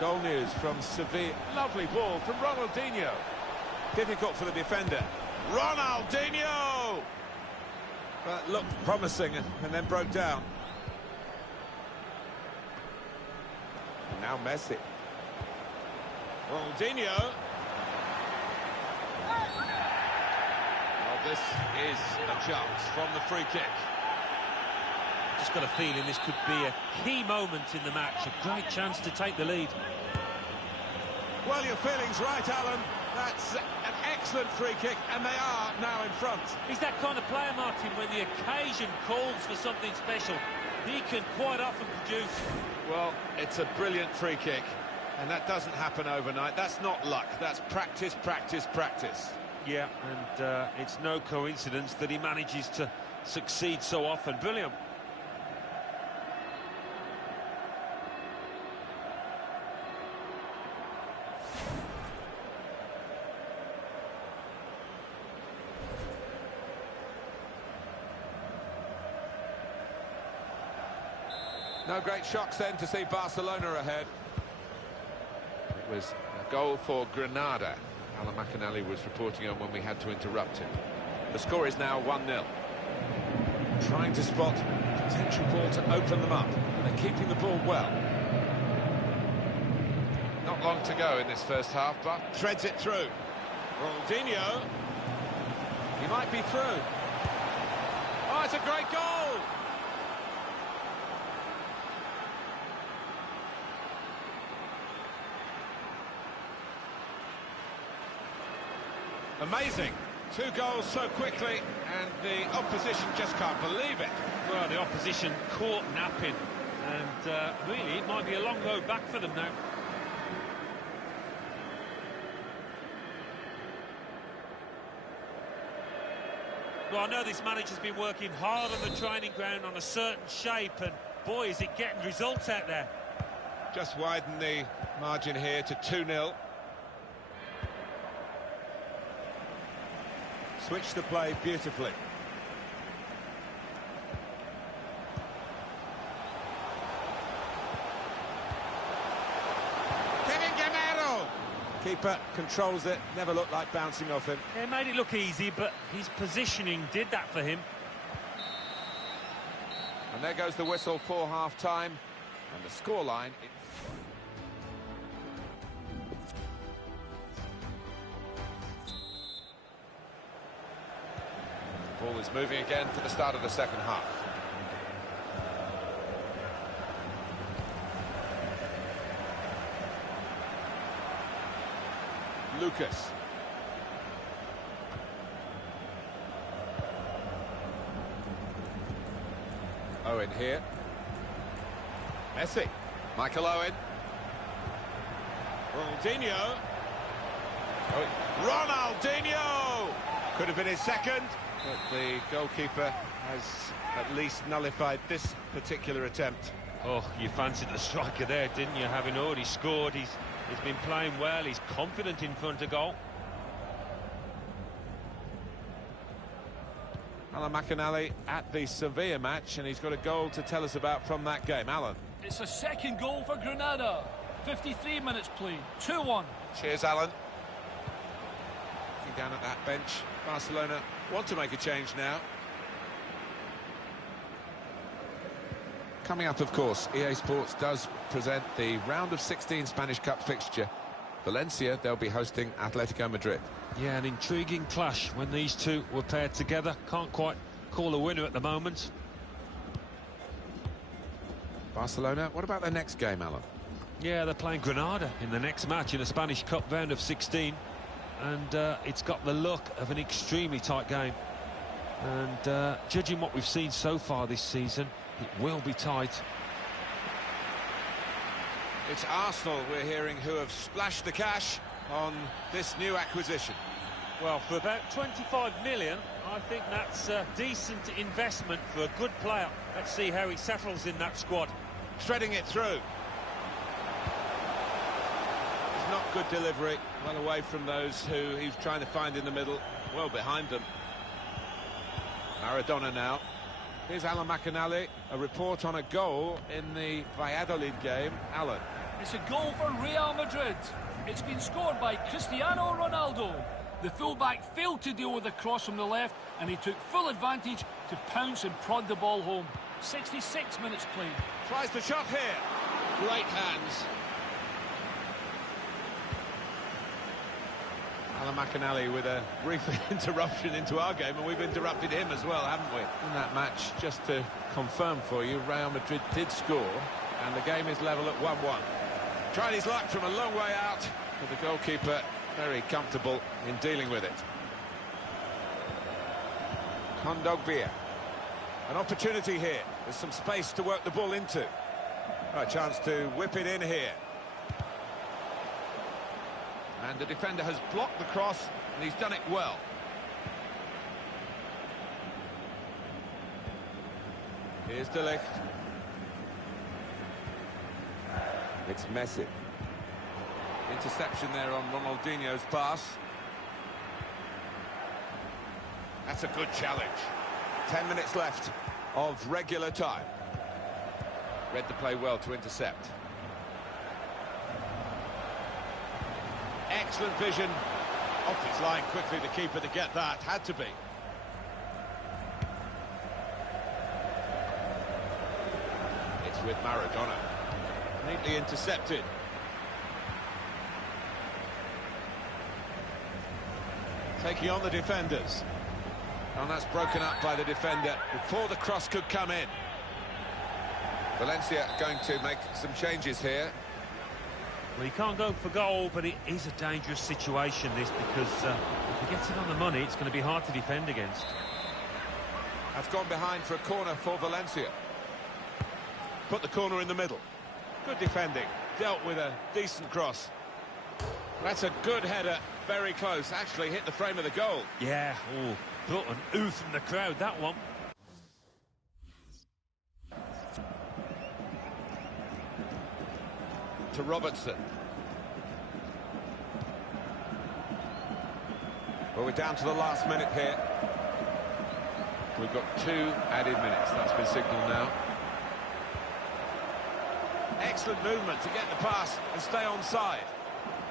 Goal news from Sevilla. Lovely ball from Ronaldinho. Difficult for the defender. Ronaldinho! But looked promising and then broke down. And now Messi. Ronaldinho. Well, this is a chance from the free kick. Just got a feeling this could be a key moment in the match. A great chance to take the lead. Well, your feeling's right, Alan. That's an excellent free kick, and they are now in front. He's that kind of player, Martin, when the occasion calls for something special. He can quite often produce. Well, it's a brilliant free kick, and that doesn't happen overnight. That's not luck. That's practice, practice, practice. Yeah, and it's no coincidence that he manages to succeed so often. Brilliant. No great shocks then to see Barcelona ahead. It was a goal for Granada. Alan McInally was reporting on when we had to interrupt him. The score is now 1-0. Trying to spot potential ball to open them up. And they're keeping the ball well. Not long to go in this first half, but threads it through. Ronaldinho. He might be through. Oh, it's a great goal! Amazing. 2 goals so quickly, and the opposition just can't believe it. Well, the opposition caught napping, and really, it might be a long road back for them now. Well, I know this manager's been working hard on the training ground on a certain shape, and boy, is it getting results out there. Just widen the margin here to 2-0. Switch the play beautifully. Kevin Gameiro! Keeper controls it, never looked like bouncing off him. It made it look easy, but his positioning did that for him. And there goes the whistle for half-time, and the scoreline... Ball is moving again for the start of the second half. Lucas. Owen here. Messi. Michael Owen. Ronaldinho. Ronaldinho! Could have been his second. But the goalkeeper has at least nullified this particular attempt. Oh, you fancied the striker there, didn't you? Having already scored, he's been playing well, he's confident in front of goal. Alan McInally at the Sevilla match, and he's got a goal to tell us about from that game. Alan. It's a second goal for Granada. 53 minutes played, 2-1. Cheers, Alan. Looking down at that bench, Barcelona want to make a change now. Coming up, of course, EA Sports does present the round of 16 Spanish Cup fixture. Valencia, they'll be hosting Atletico Madrid. Yeah, an intriguing clash when these two were paired together. Can't quite call a winner at the moment. Barcelona, what about their next game, Alan? Yeah, they're playing Granada in the next match in the Spanish Cup round of 16. And it's got the look of an extremely tight game. And judging what we've seen so far this season, it will be tight. It's Arsenal, we're hearing, who have splashed the cash on this new acquisition. Well, for about 25 million, I think that's a decent investment for a good player. Let's see how he settles in that squad. Threading it through. It's not good delivery, well away from those who he's trying to find in the middle, well behind them. Maradona now. Here's Alan McInally, a report on a goal in the Valladolid game. Alan. It's a goal for Real Madrid. It's been scored by Cristiano Ronaldo. The fullback failed to deal with the cross from the left, and he took full advantage to pounce and prod the ball home. 66 minutes played. Tries the shot here. Great hands. Alan McInally with a brief interruption into our game, and we've interrupted him as well, haven't we? In that match, just to confirm for you, Real Madrid did score, and the game is level at 1-1. Tried his luck from a long way out, but the goalkeeper very comfortable in dealing with it. Kondogbia. An opportunity here. There's some space to work the ball into. A chance to whip it in here. And the defender has blocked the cross, and he's done it well. Here's De Ligt. It's Messi. Interception there on Ronaldinho's pass. That's a good challenge. 10 minutes left of regular time. Read the play well to intercept. Excellent vision. Off his line quickly, the keeper to get that. Had to be. It's with Maradona. Neatly intercepted. Taking on the defenders. And that's broken up by the defender before the cross could come in. Valencia going to make some changes here. Well, he can't go for goal, but it is a dangerous situation, this, because if he gets it on the money, it's going to be hard to defend against. That's gone behind for a corner for Valencia. Put the corner in the middle. Good defending. Dealt with a decent cross. That's a good header. Very close. Actually hit the frame of the goal. Yeah, oh, brought an ooh from the crowd, that one. To Robertson. Well, we're down to the last minute here. We've got 2 added minutes. That's been signalled now. Excellent movement to get the pass and stay onside.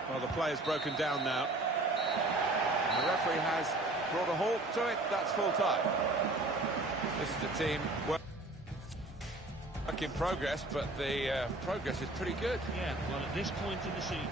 Well, the player's broken down now. And the referee has brought a halt to it. That's full time. This is the team work in progress, but the progress is pretty good. Yeah, well, at this point in the season.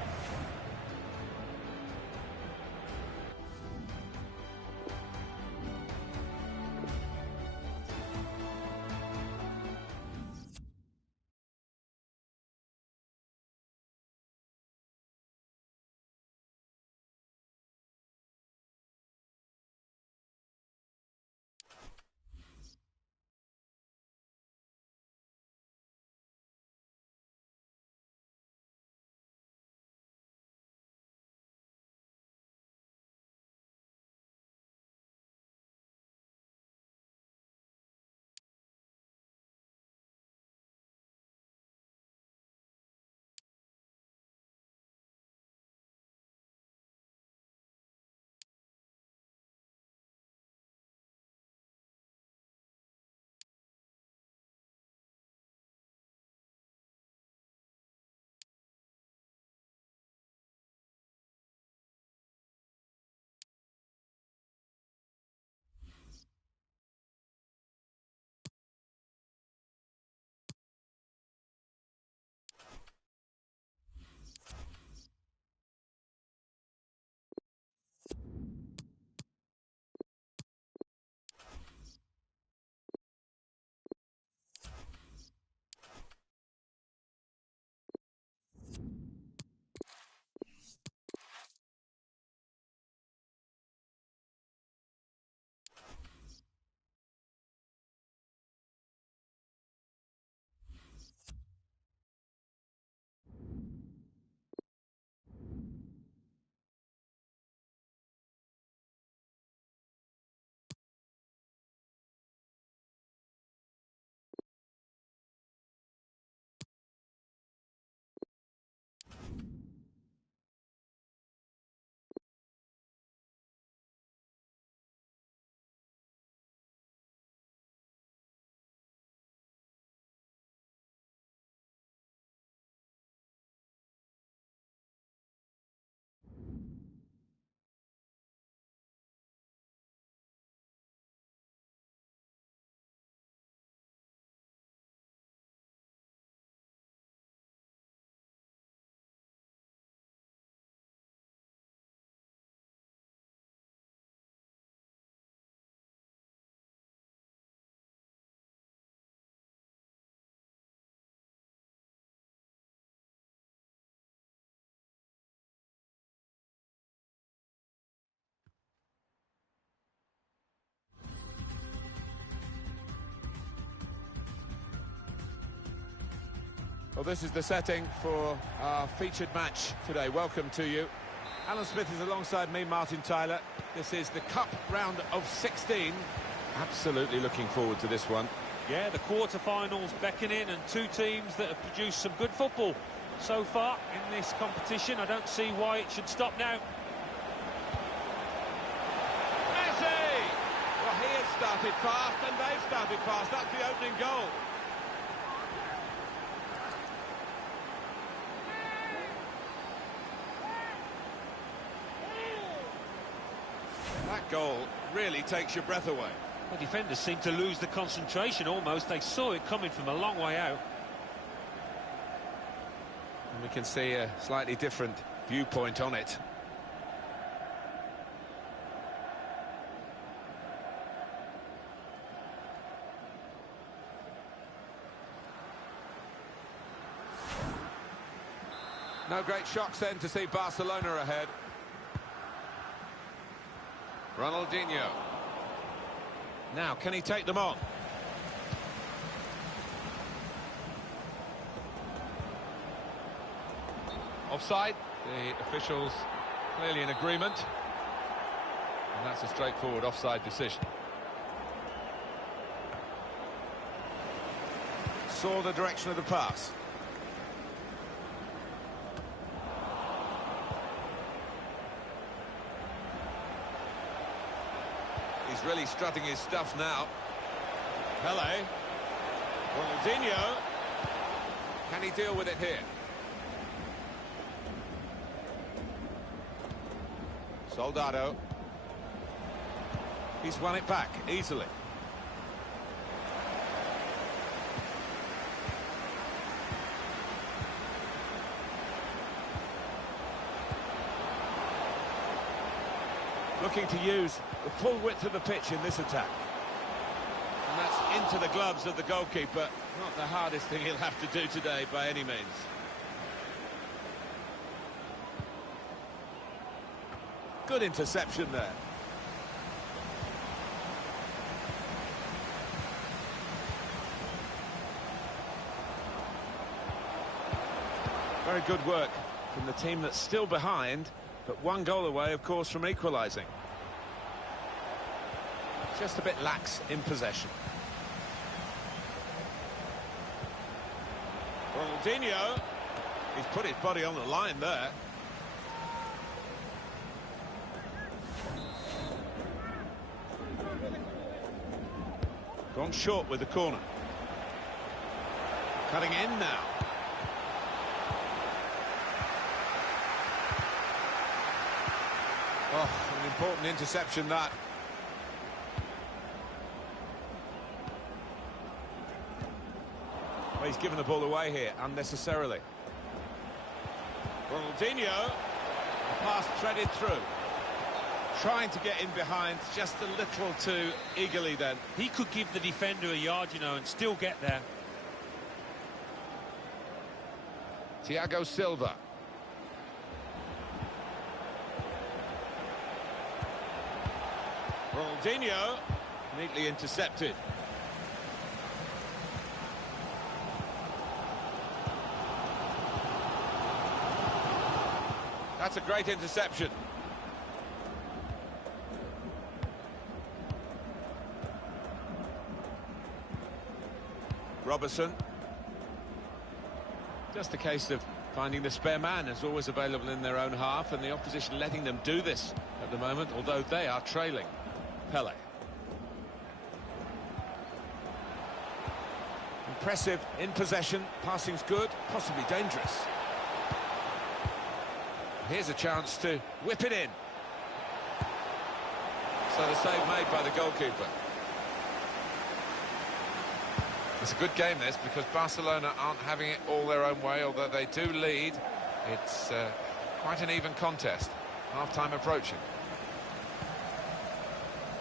Well, this is the setting for our featured match today. Welcome to you. Alan Smith is alongside me, Martin Tyler. This is the Cup round of 16. Absolutely looking forward to this one. Yeah, the quarter-finals beckoning, and two teams that have produced some good football so far in this competition. I don't see why it should stop now. Messi! Well, he has started fast, and they've started fast. That's the opening goal. That goal really takes your breath away. The defenders seem to lose the concentration almost. They saw it coming from a long way out. And we can see a slightly different viewpoint on it. No great shocks then to see Barcelona ahead. Ronaldinho. Now, can he take them on? Offside. The officials clearly in agreement. And that's a straightforward offside decision. Saw the direction of the pass. He's really strutting his stuff now. Pele. Ronaldinho. Can he deal with it here? Soldado. He's won it back easily. Looking to use the full width of the pitch in this attack. And that's into the gloves of the goalkeeper. Not the hardest thing he'll have to do today by any means. Good interception there. Very good work from the team that's still behind, but one goal away, of course, from equalising. Just a bit lax in possession. Ronaldinho. He's put his body on the line there. Gone short with the corner. Cutting in now. Oh, an important interception that. Well, he's given the ball away here unnecessarily. Ronaldinho. A pass threaded through. Trying to get in behind just a little too eagerly then. He could give the defender a yard, you know, and still get there. Thiago Silva. Ronaldinho, neatly intercepted. That's a great interception. Robertson. Just a case of finding the spare man is always available in their own half, and the opposition letting them do this at the moment, although they are trailing. Pele. Impressive in possession, passing's good, possibly dangerous. Here's a chance to whip it in. So the save made by the goalkeeper. It's a good game, this, because Barcelona aren't having it all their own way, although they do lead. It's quite an even contest. Half-time approaching.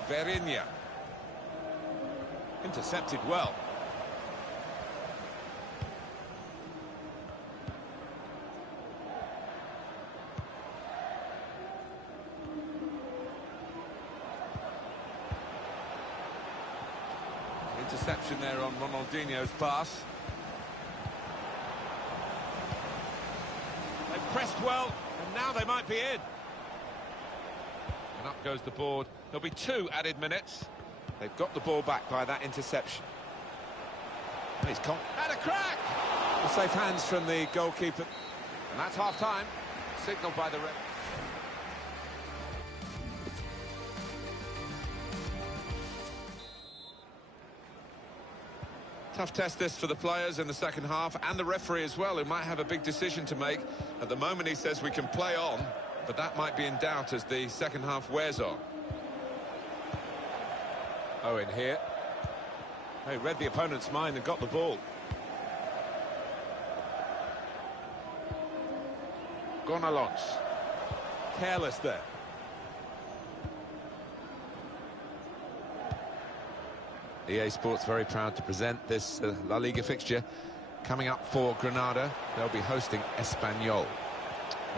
Vieirinha. Intercepted well. Interception there on Ronaldinho's pass. They've pressed well, and now they might be in. And up goes the board. There'll be 2 added minutes. They've got the ball back by that interception. He's had a crack! Safe hands from the goalkeeper. And that's half-time, signalled by the ref. Tough test this for the players in the second half, and the referee as well, who might have a big decision to make. At the moment he says we can play on, but that might be in doubt as the second half wears on. Owen here. He read the opponent's mind and got the ball. Gonalons. Careless there. EA Sports very proud to present this La Liga fixture. Coming up for Granada, they'll be hosting Espanyol.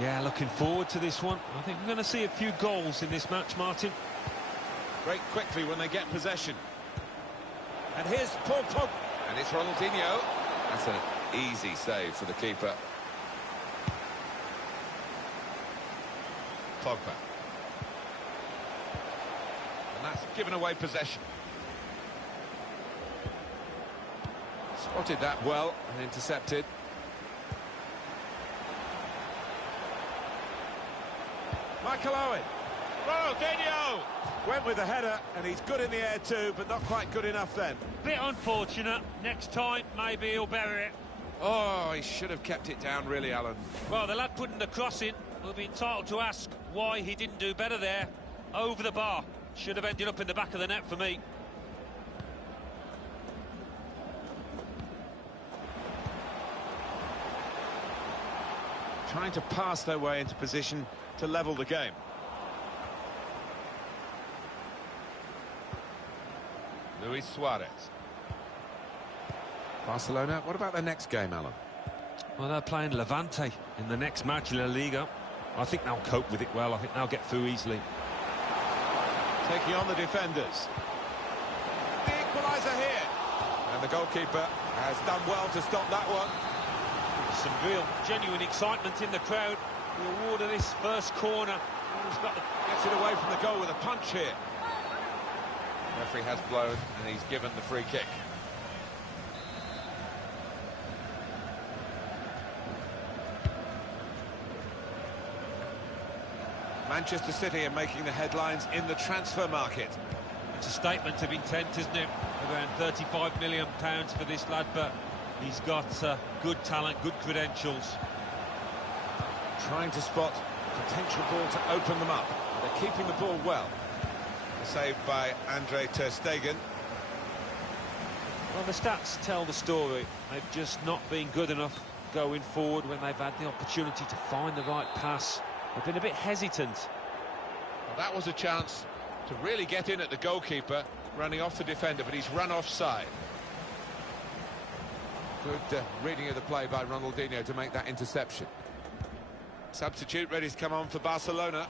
Yeah, looking forward to this one. I think we're going to see a few goals in this match, Martin. Break quickly when they get possession. And here's Paul Pogba. And it's Ronaldinho. That's an easy save for the keeper. Pogba. And that's given away possession. Spotted that well and intercepted. Michael Owen. Ronaldinho! Went with the header, and he's good in the air too, but not quite good enough then. Bit unfortunate. Next time, maybe he'll bury it. Oh, he should have kept it down, really, Alan. Well, the lad putting the cross in will be entitled to ask why he didn't do better there. Over the bar. Should have ended up in the back of the net for me. Trying to pass their way into position to level the game. Luis Suarez. Barcelona, what about their next game, Alan? Well, they're playing Levante in the next match in La Liga. I think they'll cope with it well. I think they'll get through easily. Taking on the defenders. The equaliser here. And the goalkeeper has done well to stop that one. Some real, genuine excitement in the crowd. The award of this first corner. Gets it away from the goal with a punch here. The referee has blown and he's given the free kick. Manchester City are making the headlines in the transfer market. It's a statement of intent, isn't it? Around £35 million for this lad, but he's got good talent, good credentials. Trying to spot potential ball to open them up. They're keeping the ball well. Saved by Andre ter Stegen. Well, the stats tell the story. They've just not been good enough going forward when they've had the opportunity to find the right pass. They've been a bit hesitant. Well, that was a chance to really get in at the goalkeeper, running off the defender, but he's run offside. Good reading of the play by Ronaldinho to make that interception. Substitute ready to come on for Barcelona.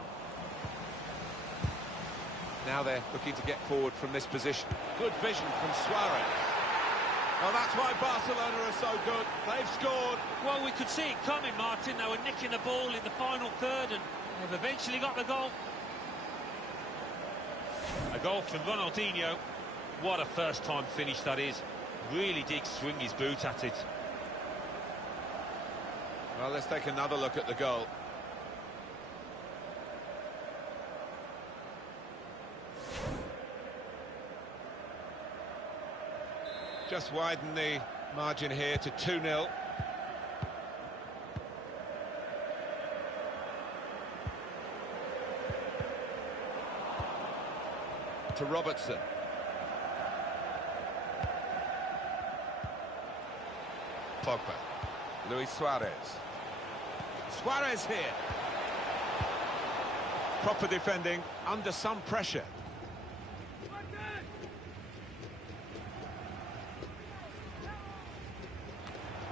Now they're looking to get forward from this position. Good vision from Suarez. Well, that's why Barcelona are so good. They've scored. Well, we could see it coming, Martin. They were nicking the ball in the final third and they've eventually got the goal. A goal from Ronaldinho. What a first-time finish that is. Really did swing his boot at it. Well, let's take another look at the goal. Just widen the margin here to 2-0. To Robertson. Pogba. Luis Suarez. Suarez here. Proper defending under some pressure.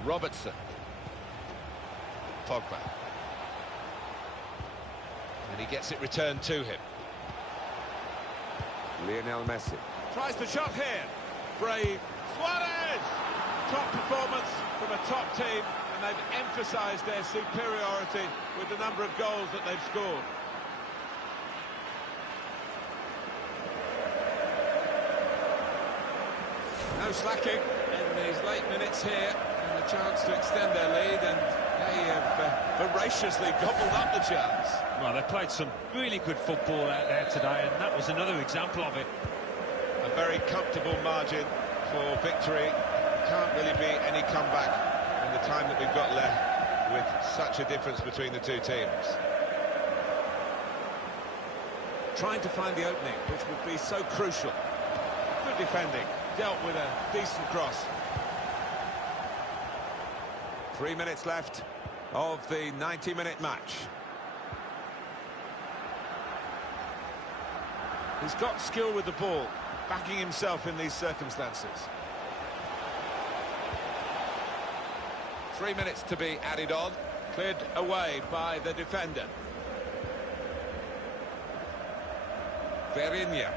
Robertson. Pogba. And he gets it returned to him. Lionel Messi. Tries the shot here. Brave. Suarez! Top performance from a top team, and and they've emphasised their superiority with the number of goals that they've scored. No slacking in these late minutes here, and a chance to extend their lead, and they have voraciously gobbled up the chance. Well, they played some really good football out there today, and that was another example of it. A very comfortable margin for victory. Can't really be any comeback in the time that we've got left with such a difference between the two teams. Trying to find the opening, which would be so crucial. Good defending, dealt with a decent cross. 3 minutes left of the 90-minute match. He's got skill with the ball, backing himself in these circumstances. 3 minutes to be added on, cleared away by the defender. Vieirinha.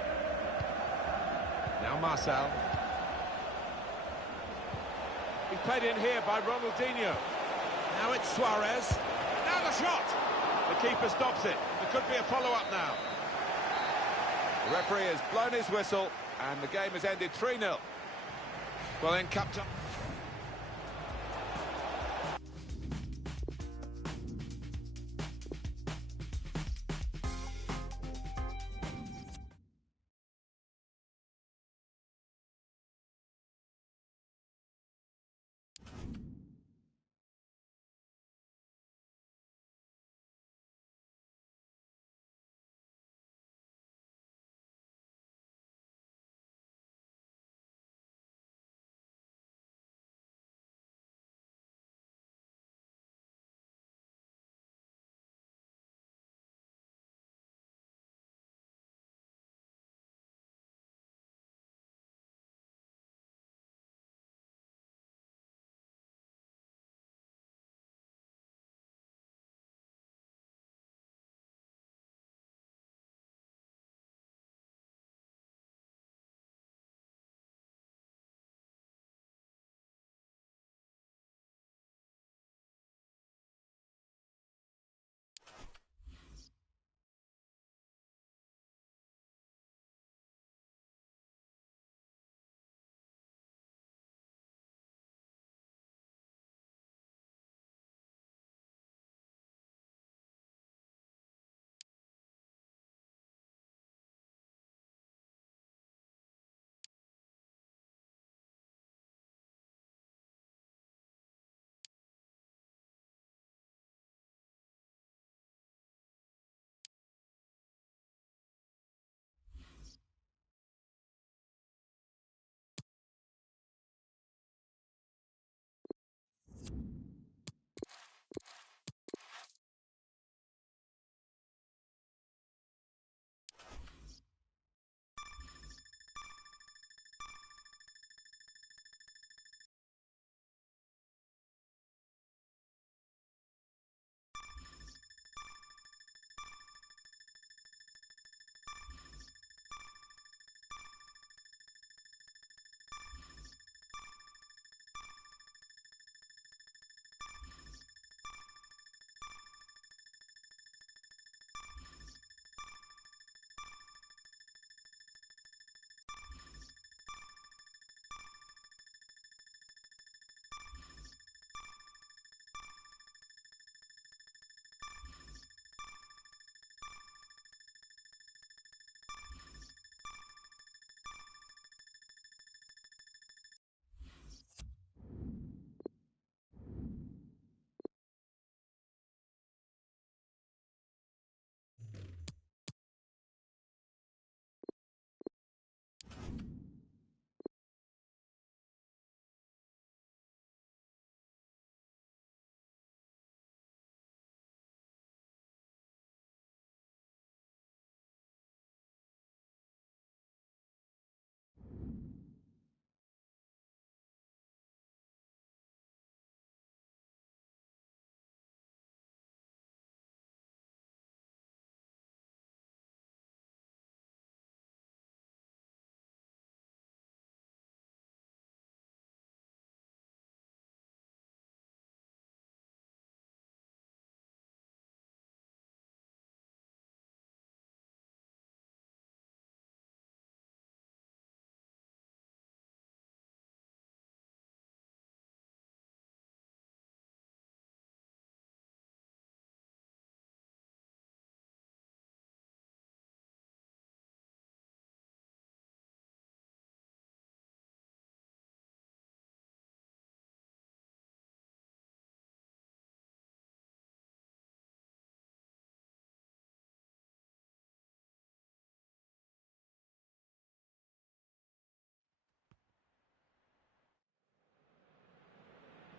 Now Marcel. He's played in here by Ronaldinho. Now it's Suarez. Now the shot! The keeper stops it. There could be a follow-up now. The referee has blown his whistle, and the game has ended 3-0. Well then, captain.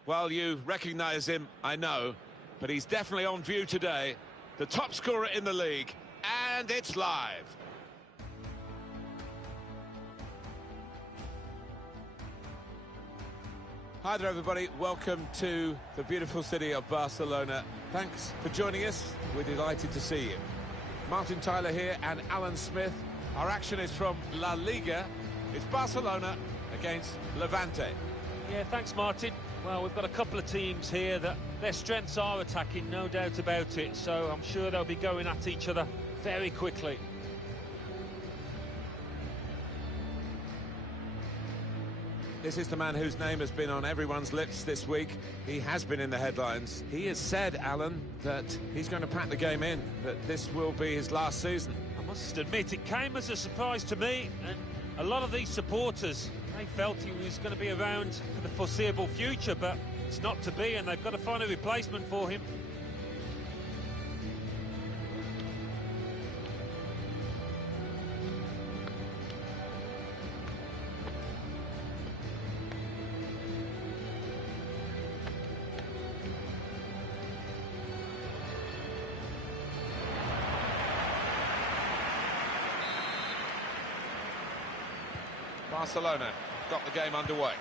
Well, you recognise him, I know, but he's definitely on view today. The top scorer in the league, and it's live. Hi there, everybody. Welcome to the beautiful city of Barcelona. Thanks for joining us. We're delighted to see you. Martin Tyler here and Alan Smith. Our action is from La Liga. It's Barcelona against Levante. Yeah, thanks, Martin. Well, we've got a couple of teams here that their strengths are attacking, no doubt about it, so I'm sure they'll be going at each other very quickly. This is the man whose name has been on everyone's lips this week. He has been in the headlines. He has said, Alan, that he's going to pack the game in, that this will be his last season. I must admit, it came as a surprise to me, and a lot of these supporters, they felt he was going to be around for the foreseeable future, but it's not to be, and they've got to find a replacement for him. Barcelona got the game underway.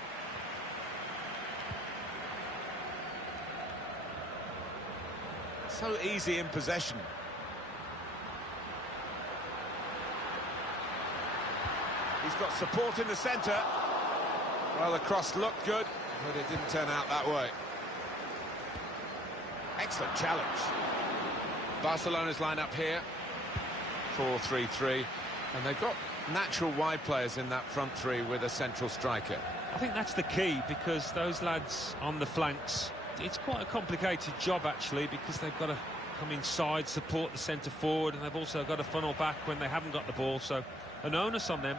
So easy in possession. He's got support in the centre. Well, the cross looked good, but it didn't turn out that way. Excellent challenge. Barcelona's line up here. 4-3-3. And they've got natural wide players in that front three with a central striker. I think that's the key, because those lads on the flanks, it's quite a complicated job actually, because they've got to come inside, support the centre forward, and they've also got to funnel back when they haven't got the ball, so an onus on them.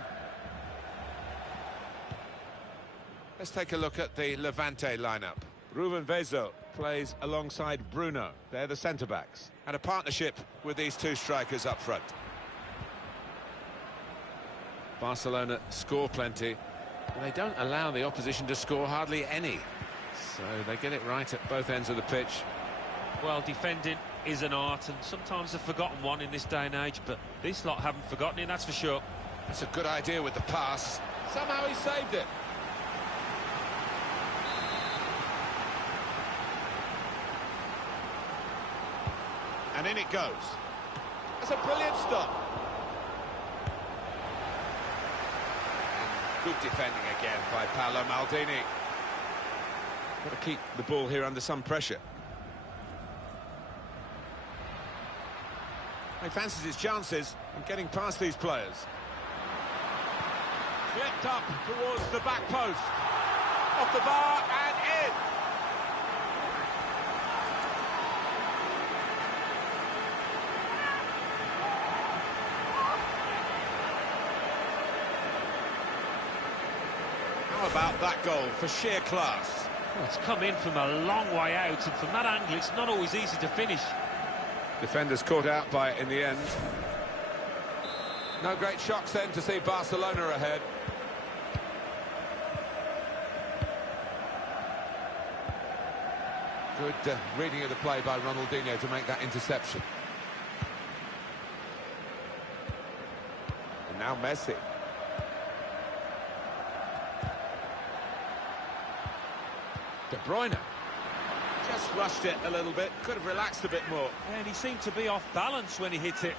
Let's take a look at the Levante lineup. Ruben Vezo plays alongside Bruno. They're the centre-backs. And a partnership with these two strikers up front. Barcelona score plenty, but they don't allow the opposition to score hardly any. So they get it right at both ends of the pitch. Well, defending is an art, and sometimes a forgotten one in this day and age, but this lot haven't forgotten it, that's for sure. That's a good idea with the pass. Somehow he saved it. And in it goes. That's a brilliant stop. Good defending again by Paolo Maldini. Got to keep the ball here under some pressure. He fancies his chances of getting past these players. Flipped up towards the back post. Off the bar and in. How about that goal for sheer class? Well, it's come in from a long way out, and from that angle it's not always easy to finish. Defenders caught out by it in the end. No great shocks then to see Barcelona ahead. Good reading of the play by Ronaldinho to make that interception. And now Messi. De Bruyne just rushed it a little bit, could have relaxed a bit more. And he seemed to be off balance when he hit it.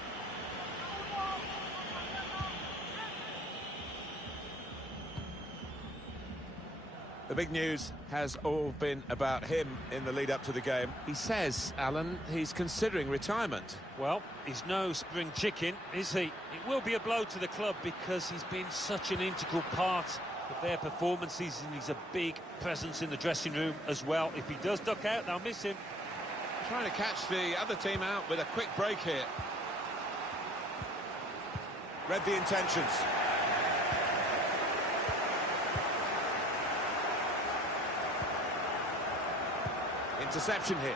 The big news has all been about him in the lead up to the game. He says, Alan, he's considering retirement. Well, he's no spring chicken, is he? It will be a blow to the club, because he's been such an integral part of their performances, and he's a big presence in the dressing room as well. If he does duck out, they'll miss him. Trying to catch the other team out with a quick break here. Read the intentions. Interception here.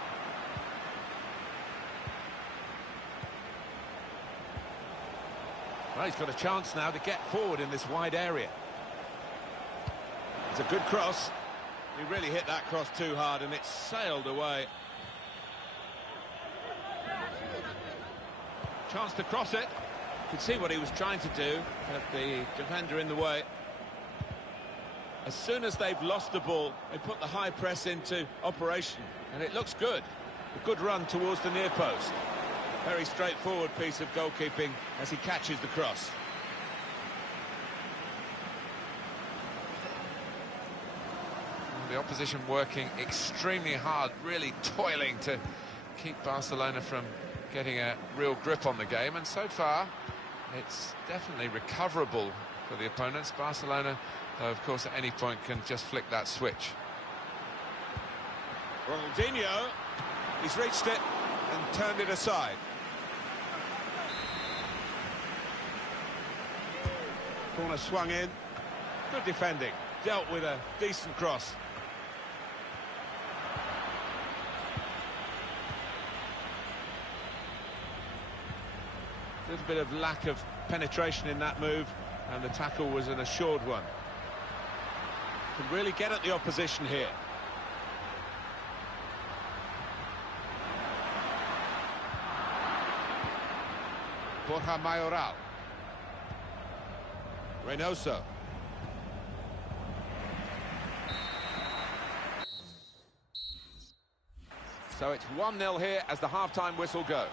Well, he's got a chance now to get forward in this wide area. It's a good cross. He really hit that cross too hard and it sailed away. Chance to cross it. Could see what he was trying to do, but the defender in the way. As soon as they've lost the ball, they put the high press into operation, and it looks good. A good run towards the near post. Very straightforward piece of goalkeeping as he catches the cross. The opposition working extremely hard, really toiling to keep Barcelona from getting a real grip on the game, and so far it's definitely recoverable for the opponents. Barcelona, though, of course, at any point can just flick that switch. Ronaldinho, he's reached it and turned it aside. Corner swung in. Good defending. Dealt with a decent cross. A little bit of lack of penetration in that move, and the tackle was an assured one. Can really get at the opposition here. Borja Mayoral. Reynoso. So it's 1-0 here as the half-time whistle goes.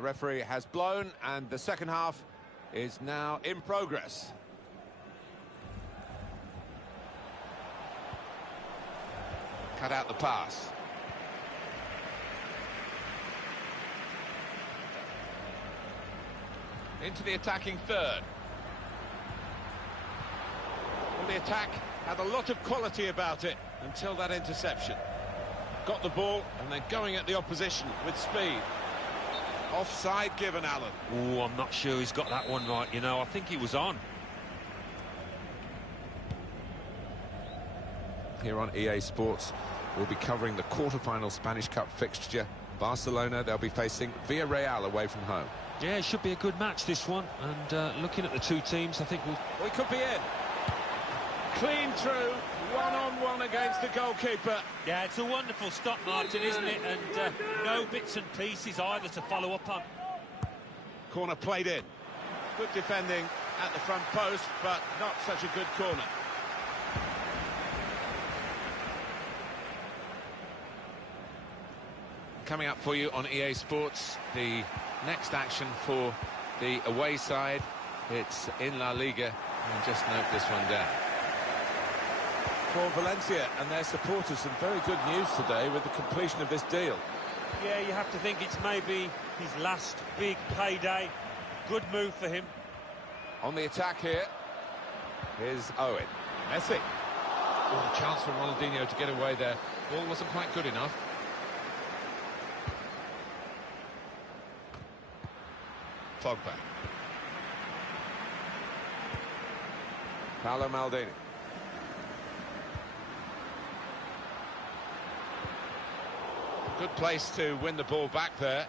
the referee has blown, and the second half is now in progress. Cut out the pass. Into the attacking third. Well, the attack had a lot of quality about it until that interception. Got the ball and they're going at the opposition with speed. Offside given, Alan. Oh, I'm not sure he's got that one right, you know. I think he was on. Here on EA Sports, we'll be covering the quarter-final Spanish Cup fixture. Barcelona, they'll be facing Villarreal away from home. Yeah, it should be a good match, this one. And looking at the two teams, I think We could be in. Clean through, one-on-one against the goalkeeper. Yeah, it's a wonderful stop, Martin, isn't it? And no bits and pieces either to follow up on. Corner played in. Good defending at the front post, but not such a good corner. Coming up for you on EA Sports, the next action for the away side. It's in La Liga, and just note this one down. For Valencia and their supporters, some very good news today with the completion of this deal. Yeah, you have to think it's maybe his last big payday. Good move for him. On the attack here, here's Owen. Messi. Oh, a chance for Ronaldinho to get away there. Ball wasn't quite good enough. Pogba. Paolo Maldini. Good place to win the ball back there,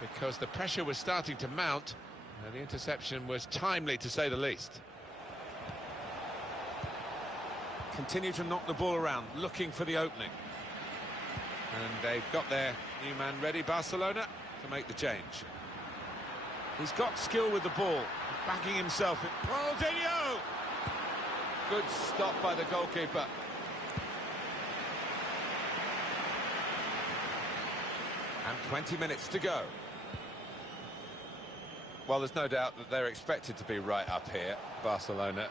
because the pressure was starting to mount and the interception was timely, to say the least. Continue to knock the ball around, looking for the opening. And they've got their new man ready, Barcelona, to make the change. He's got skill with the ball, backing himself. Ronaldinho! Good stop by the goalkeeper. And 20 minutes to go. Well, there's no doubt that they're expected to be right up here, Barcelona.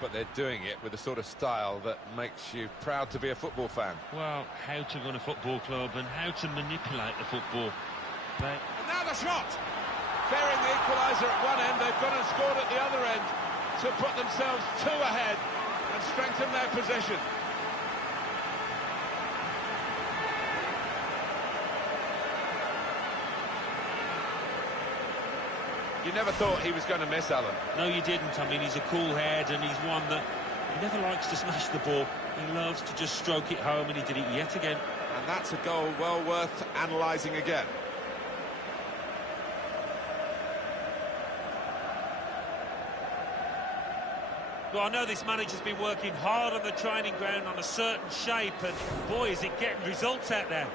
But they're doing it with the sort of style that makes you proud to be a football fan. Well, how to run a football club and how to manipulate the football. And now the shot! Clearing the equaliser at one end, they've gone and scored at the other end to put themselves two ahead and strengthen their position. You never thought he was going to miss, Alan. No, you didn't. I mean, he's a cool head and he's one that he never likes to smash the ball. He loves to just stroke it home, and he did it yet again. And that's a goal well worth analysing again. Well, I know this manager's been working hard on the training ground on a certain shape, and boy, is it getting results out there.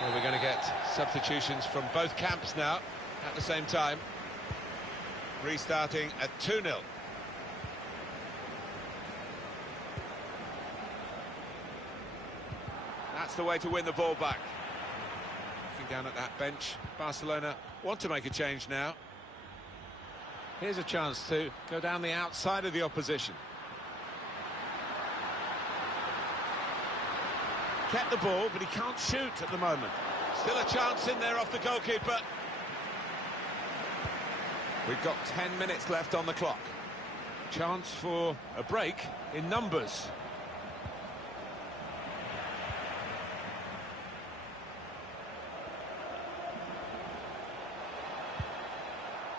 Well, we're going to get substitutions from both camps now at the same time. Restarting at 2-0. That's the way to win the ball back. Looking down at that bench, Barcelona want to make a change now. Here's a chance to go down the outside of the opposition. Kept the ball, but he can't shoot at the moment. Still a chance in there off the goalkeeper. We've got 10 minutes left on the clock. Chance for a break in numbers.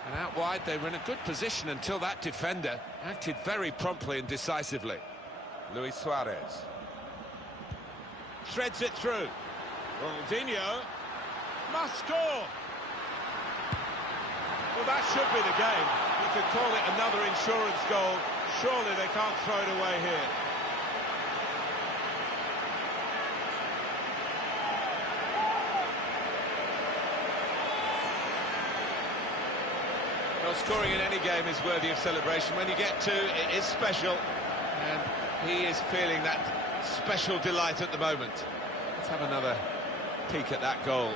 And out wide, they were in a good position until that defender acted very promptly and decisively. Luis Suarez. Threads it through. Ronaldinho must score. Well, that should be the game. You could call it another insurance goal. Surely they can't throw it away here. Well, scoring in any game is worthy of celebration. When you get two, it is special. And he is feeling that special delight at the moment. Let's have another peek at that goal.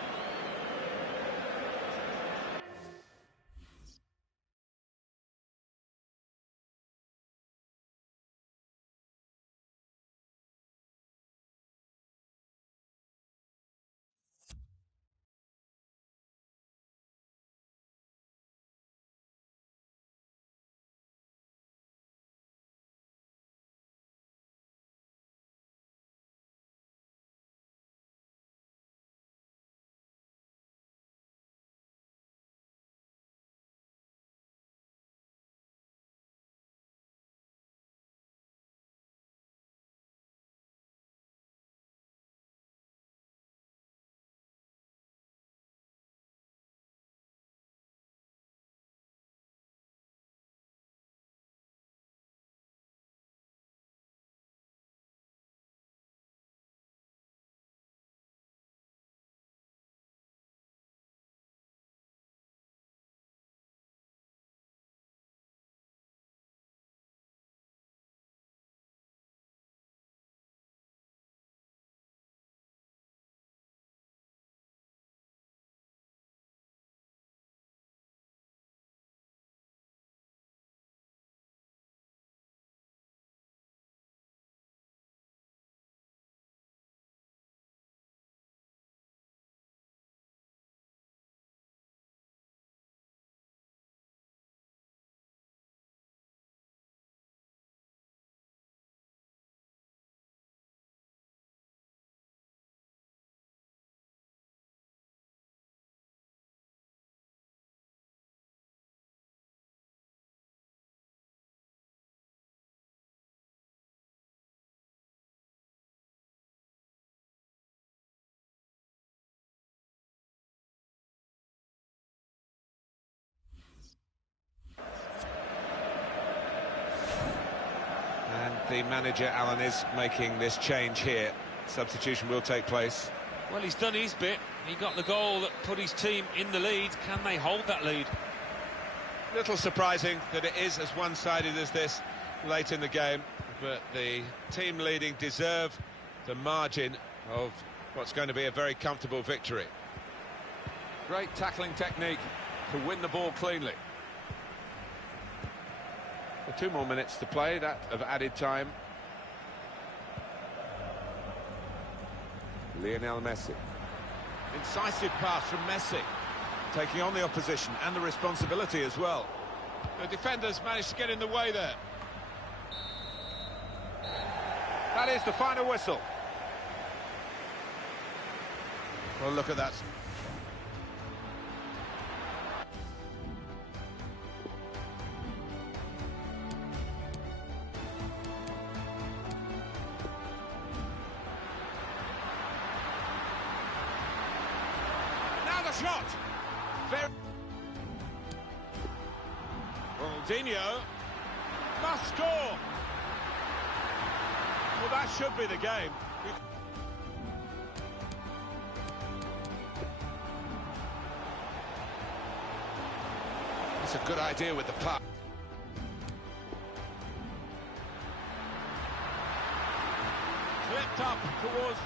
And the manager, Alan, is making this change here. Substitution will take place. Well, he's done his bit. He got the goal that put his team in the lead. Can they hold that lead? Little surprising that it is as one-sided as this late in the game, but the team leading deserve the margin of what's going to be a very comfortable victory. Great tackling technique to win the ball cleanly. 2 more minutes to play, that of added time. Lionel Messi. Incisive pass from Messi, taking on the opposition and the responsibility as well. The defenders managed to get in the way there. That is the final whistle. Well, look at that. Shot. Very. Ronaldinho must score. Well, that should be the game. It's a good idea with the puck. Flipped up towards.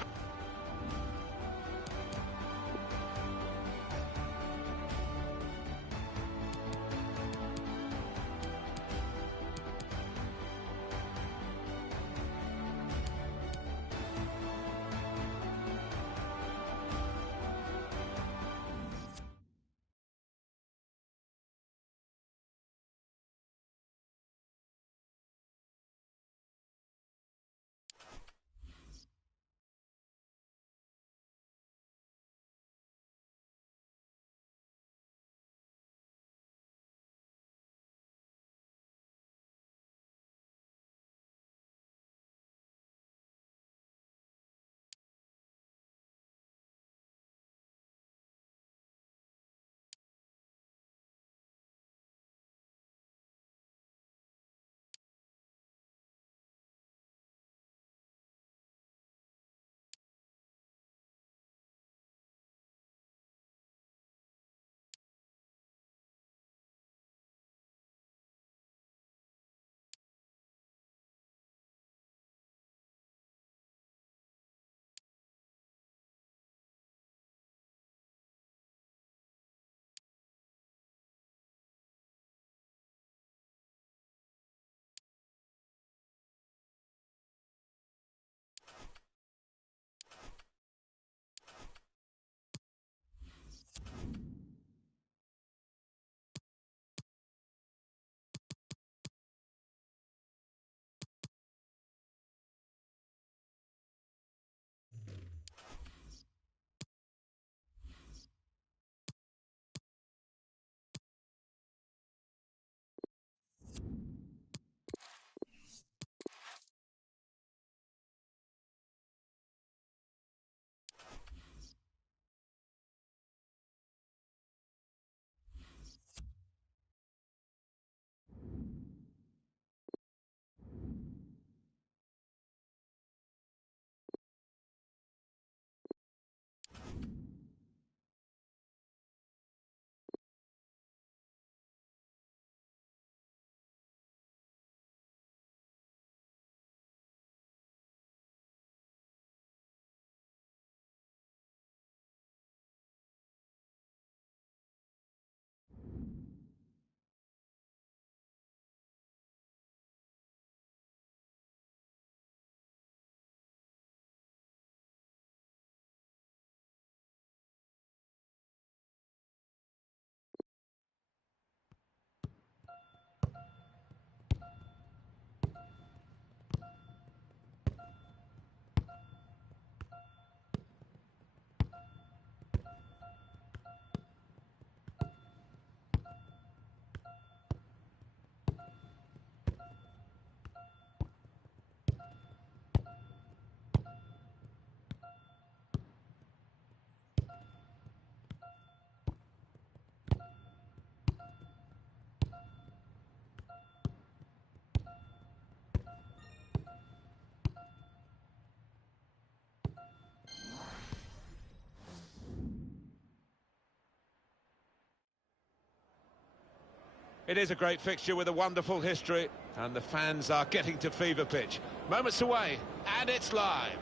It is a great fixture with a wonderful history, and the fans are getting to fever pitch. Moments away, and it's live.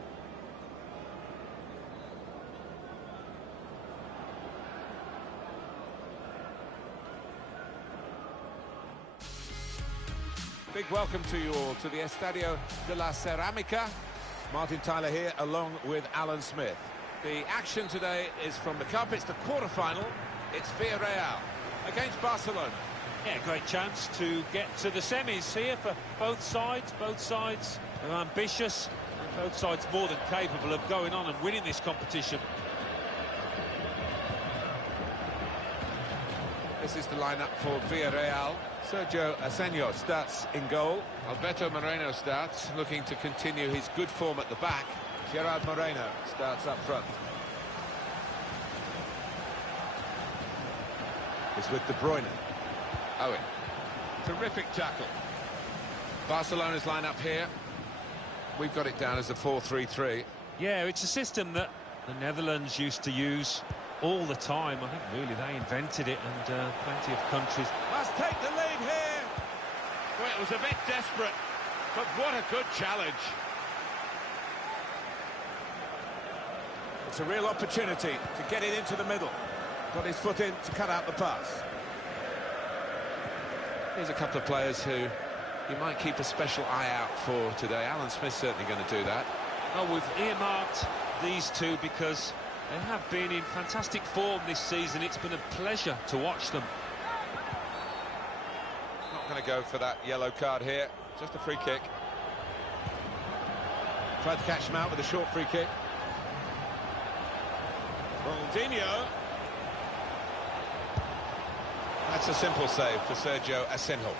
Big welcome to you all to the Estadio de la Ceramica. Martin Tyler here along with Alan Smith. The action today is from the Cup. It's the quarter-final. It's Villarreal against Barcelona. Yeah, great chance to get to the semis here for both sides. Both sides are ambitious, and both sides more than capable of going on and winning this competition. This is the lineup for Villarreal. Sergio Asenjo starts in goal. Alberto Moreno starts, looking to continue his good form at the back. Gerard Moreno starts up front. It's with De Bruyne. Owen. Terrific tackle. Barcelona's lineup here. We've got it down as a 4-3-3. Yeah, it's a system that the Netherlands used to use all the time. I think really they invented it, and plenty of countries. Must take the lead here. Well, it was a bit desperate, but what a good challenge. It's a real opportunity to get it into the middle. Got his foot in to cut out the pass. Here's a couple of players who you might keep a special eye out for today. Alan Smith's certainly going to do that. Oh, we've earmarked these two because they have been in fantastic form this season. It's been a pleasure to watch them. Not going to go for that yellow card here. Just a free kick. Tried to catch him out with a short free kick. Ronaldinho. That's a simple save for Sergio Asenjo.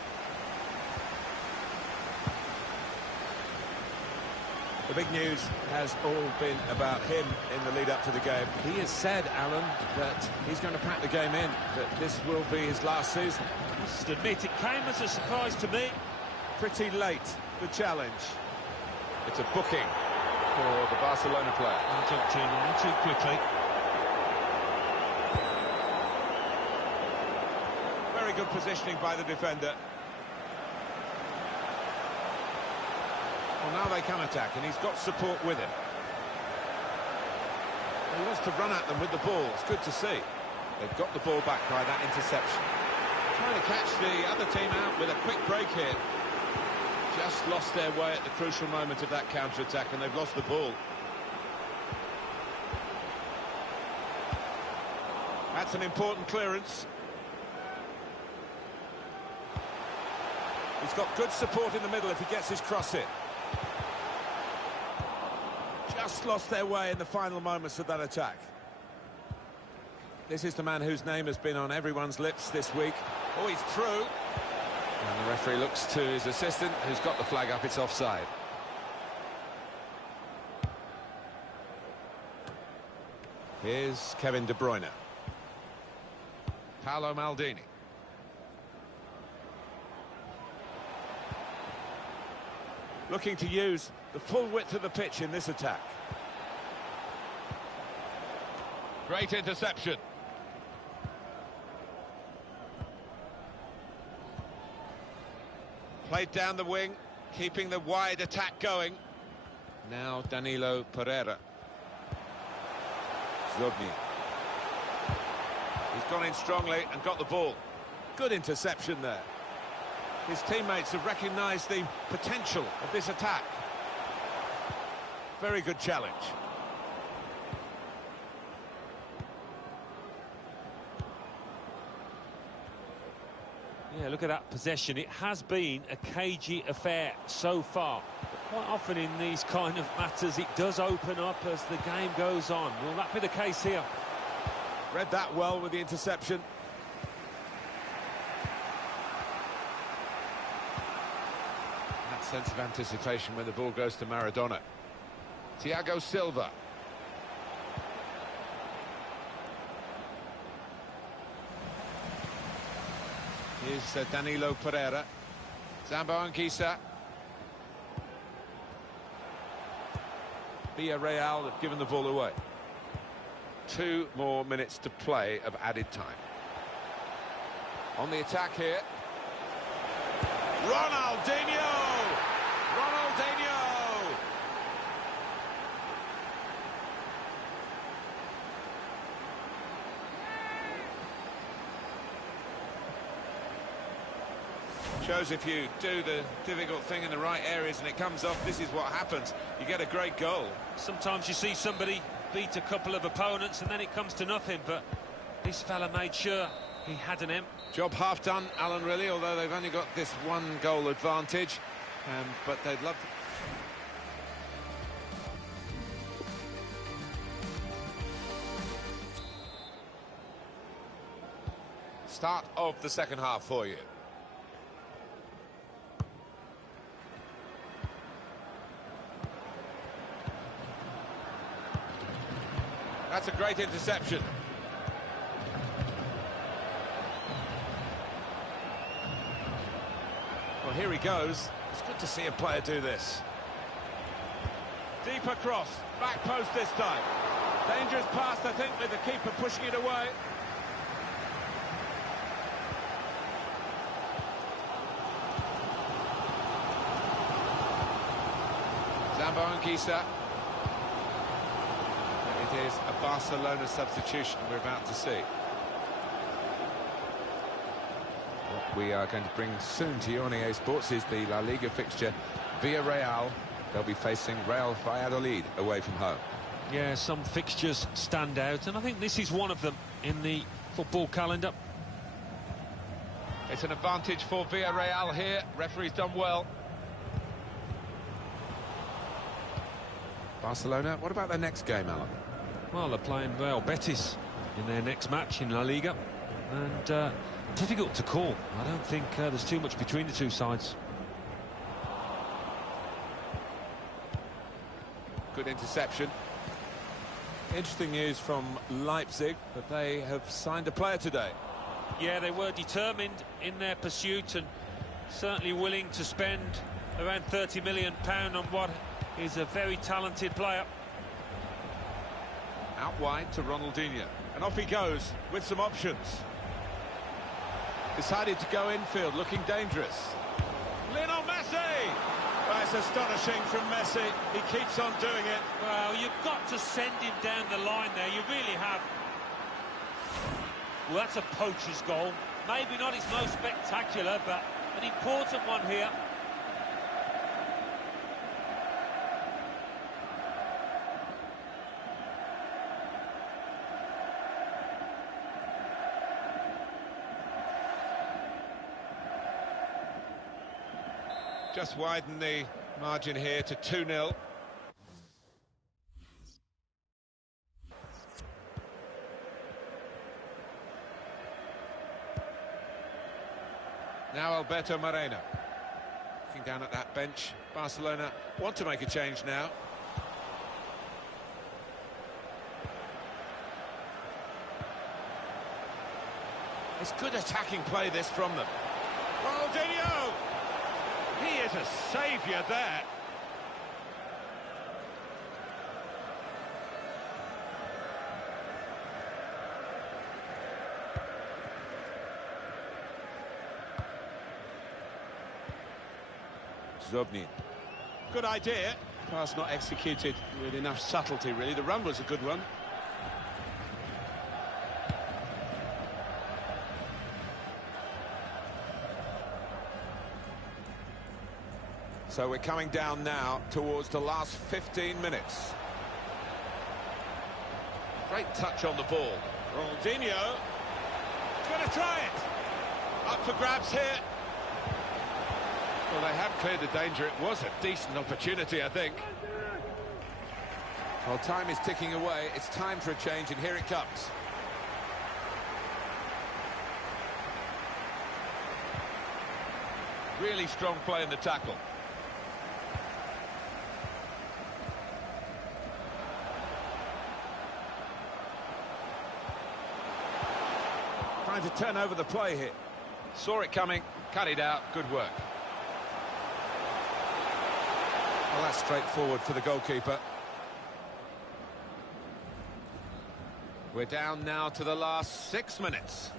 The big news has all been about him in the lead-up to the game. He has said, Alan, that he's going to pack the game in, that this will be his last season. I must admit, it came as a surprise to me. Pretty late, the challenge. It's a booking for the Barcelona player. I jumped in too quickly. Very good positioning by the defender. Well, now they can attack, and he's got support with him. He wants to run at them with the ball. It's good to see. They've got the ball back by that interception. Trying to catch the other team out with a quick break here. Just lost their way at the crucial moment of that counter-attack, and they've lost the ball. That's an important clearance. He's got good support in the middle if he gets his cross in. Just lost their way in the final moments of that attack. This is the man whose name has been on everyone's lips this week. Oh, he's through. And the referee looks to his assistant, who's got the flag up. It's offside. Here's Kevin De Bruyne. Paolo Maldini. Looking to use the full width of the pitch in this attack. Great interception. Played down the wing, keeping the wide attack going. Now Danilo Pereira. Zogny. He's gone in strongly and got the ball. Good interception there. His teammates have recognised the potential of this attack. Very good challenge. Yeah, look at that possession. It has been a cagey affair so far. But quite often in these kind of matters, it does open up as the game goes on. Will that be the case here? Read that well with the interception. That sense of anticipation when the ball goes to Maradona. Thiago Silva. Here's Danilo Pereira. Zambo Anguissa. Villarreal have given the ball away. 2 more minutes to play of added time. On the attack here. Ronaldinho! Ronaldinho! Shows if you do the difficult thing in the right areas and it comes off, this is what happens. You get a great goal. Sometimes you see somebody beat a couple of opponents and then it comes to nothing, but this fella made sure he had an M. Job half done, Alan, really, although they've only got this one goal advantage. But they'd love to... Start of the second half for you. That's a great interception. Well, here he goes. It's good to see a player do this. Deep across, back post this time. Dangerous pass, I think, with the keeper pushing it away. Zambo Anguissa. It is a Barcelona substitution we're about to see. What we are going to bring soon to you on EA Sports is the La Liga fixture. Villarreal, they'll be facing Real Valladolid away from home. Yeah, some fixtures stand out, and I think this is one of them in the football calendar. It's an advantage for Villarreal here. Referee's done well. Barcelona, what about their next game, Alan? Well, they're playing Real Betis in their next match in La Liga, and difficult to call. I don't think there's too much between the two sides. Good interception. Interesting news from Leipzig that they have signed a player today. Yeah, they were determined in their pursuit and certainly willing to spend around £30 million on what is a very talented player. Out wide to Ronaldinho, and off he goes with some options. Decided to go infield, looking dangerous. Lionel Messi! Well, it's astonishing from Messi. He keeps on doing it. Well, you've got to send him down the line there. You really have. Well, that's a poacher's goal. Maybe not his most spectacular, but an important one here. Just widen the margin here to 2-0. Now Alberto Moreno. Looking down at that bench. Barcelona want to make a change now. It's good attacking play, this, from them. Ronaldinho! He is a saviour there. Zobnin. Good idea. Pass not executed with enough subtlety, really. The run was a good one. So we're coming down now towards the last 15 minutes. Great touch on the ball. Ronaldinho. He's going to try it. Up for grabs here. Well, they have cleared the danger. It was a decent opportunity, I think. Well, time is ticking away. It's time for a change, and here it comes. Really strong play in the tackle. Trying to turn over the play here. Saw it coming, cut it out, good work. Well, that's straightforward for the goalkeeper. We're down now to the last 6 minutes.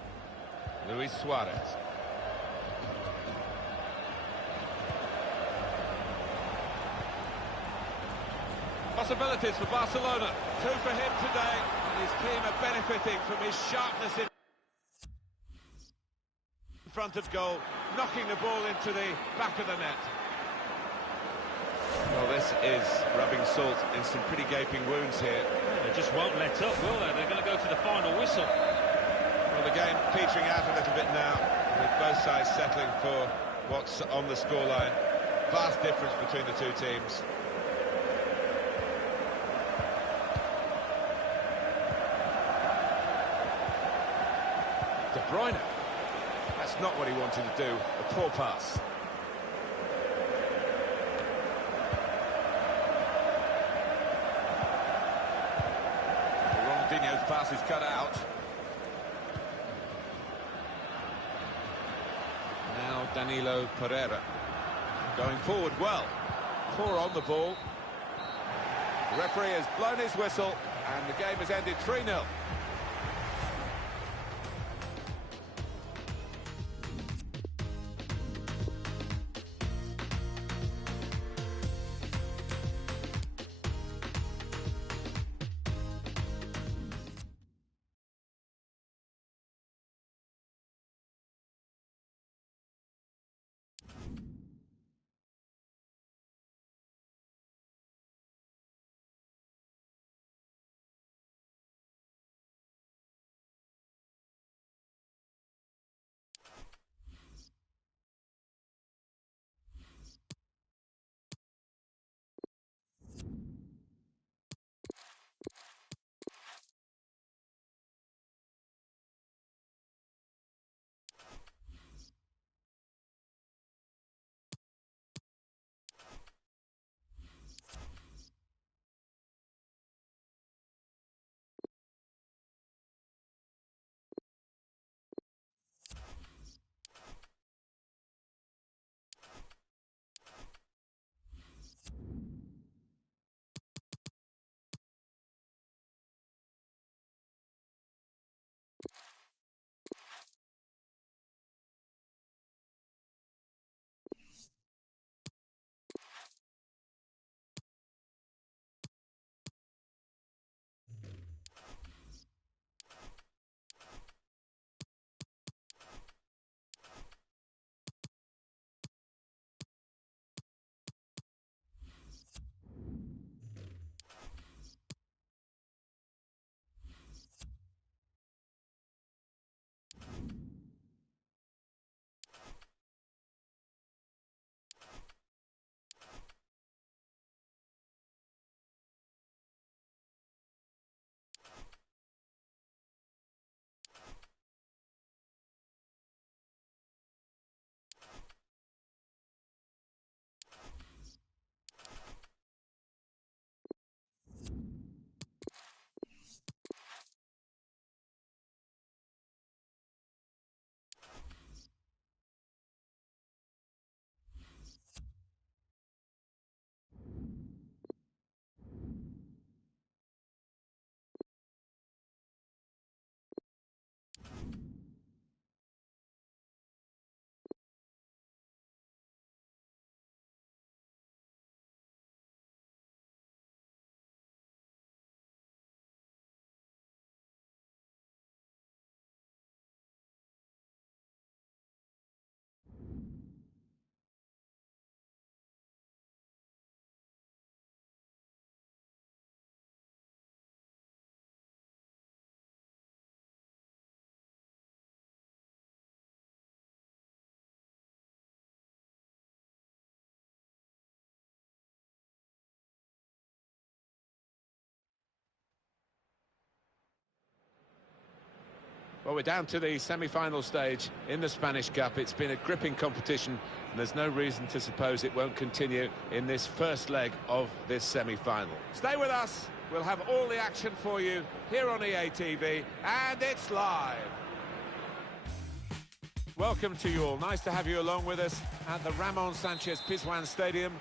Luis Suarez. possibilities for Barcelona. Two for him today, and his team are benefiting from his sharpness in front of goal, knocking the ball into the back of the net. Well, this is rubbing salt in some pretty gaping wounds here. Yeah, they just won't let up, will they? They're going to go to the final whistle. Well, the game petering out a little bit now, with both sides settling for what's on the scoreline. Vast difference between the two teams. De Bruyne. That's not what he wanted to do. A poor pass. Ronaldinho's pass is cut out. Now Danilo Pereira. Going forward well. Poor on the ball. The referee has blown his whistle and the game has ended 3-0. Well, we're down to the semi-final stage in the Spanish Cup. It's been a gripping competition, and there's no reason to suppose it won't continue in this first leg of this semi-final. Stay with us. We'll have all the action for you here on EA TV, and it's live. Welcome to you all. Nice to have you along with us at the Ramon Sanchez Pizjuan Stadium.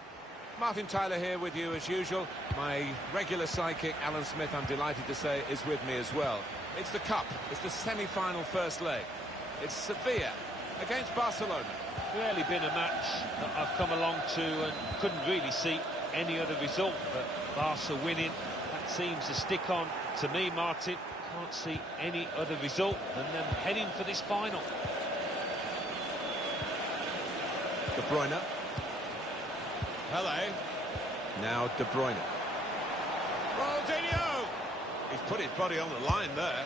Martin Tyler here with you as usual. My regular sidekick, Alan Smith, I'm delighted to say, is with me as well. It's the Cup. It's the semi-final first leg. It's Sevilla against Barcelona. Really been a match that I've come along to and couldn't really see any other result, but Barca winning. That seems to stick on to me, Martin. Can't see any other result than them heading for this final. De Bruyne. Pele. Now De Bruyne. Ronaldinho! He's put his body on the line there.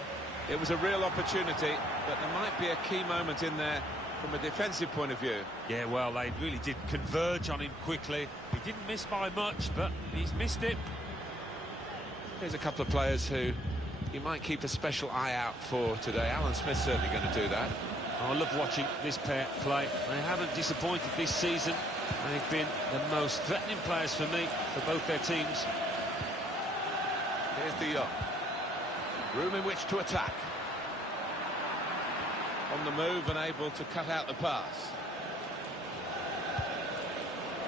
It was a real opportunity, but there might be a key moment in there from a defensive point of view. Yeah, well, they really did converge on him quickly. He didn't miss by much, but he's missed it. Here's a couple of players who you might keep a special eye out for today. Alan Smith's certainly going to do that. I love watching this pair play. They haven't disappointed this season. They've been the most threatening players for me, for both their teams. Here's De Jong. Room in which to attack. On the move and able to cut out the pass.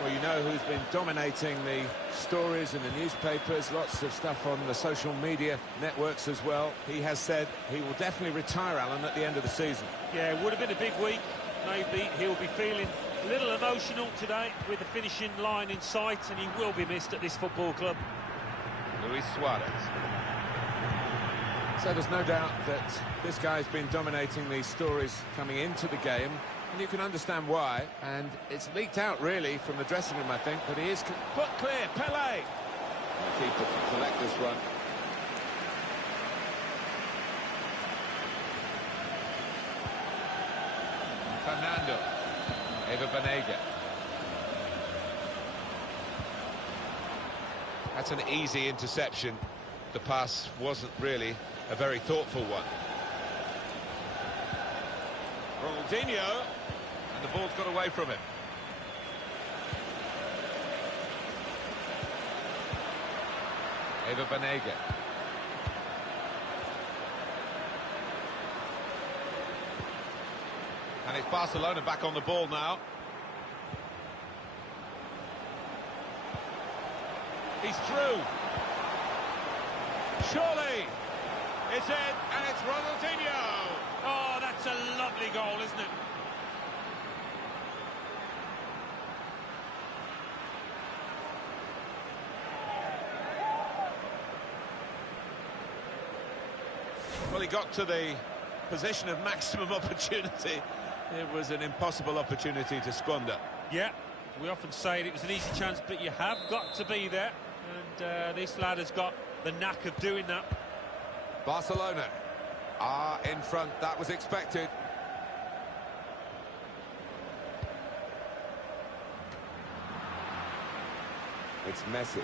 Well, you know who's been dominating the stories in the newspapers, lots of stuff on the social media networks as well. He has said he will definitely retire, Alan, at the end of the season. Yeah, it would have been a big week. Maybe he'll be feeling a little emotional today with the finishing line in sight, and he will be missed at this football club. Luis Suarez. So there's no doubt that this guy's been dominating these stories coming into the game, and you can understand why. And it's leaked out, really, from the dressing room, I think, that he is put clear. Pele! The keeper can collect this one. Fernando. Eva Banega. That's an easy interception. The pass wasn't really a very thoughtful one. Ronaldinho, and the ball's got away from him. Eva Banega. And it's Barcelona back on the ball now. He's through. Surely. It's in, and it's Ronaldinho. Oh, that's a lovely goal, isn't it? Well, he got to the position of maximum opportunity. It was an impossible opportunity to squander. Yeah, we often say it was an easy chance, but you have got to be there. And this lad has got the knack of doing that. Barcelona are in front. That was expected. It's Messi.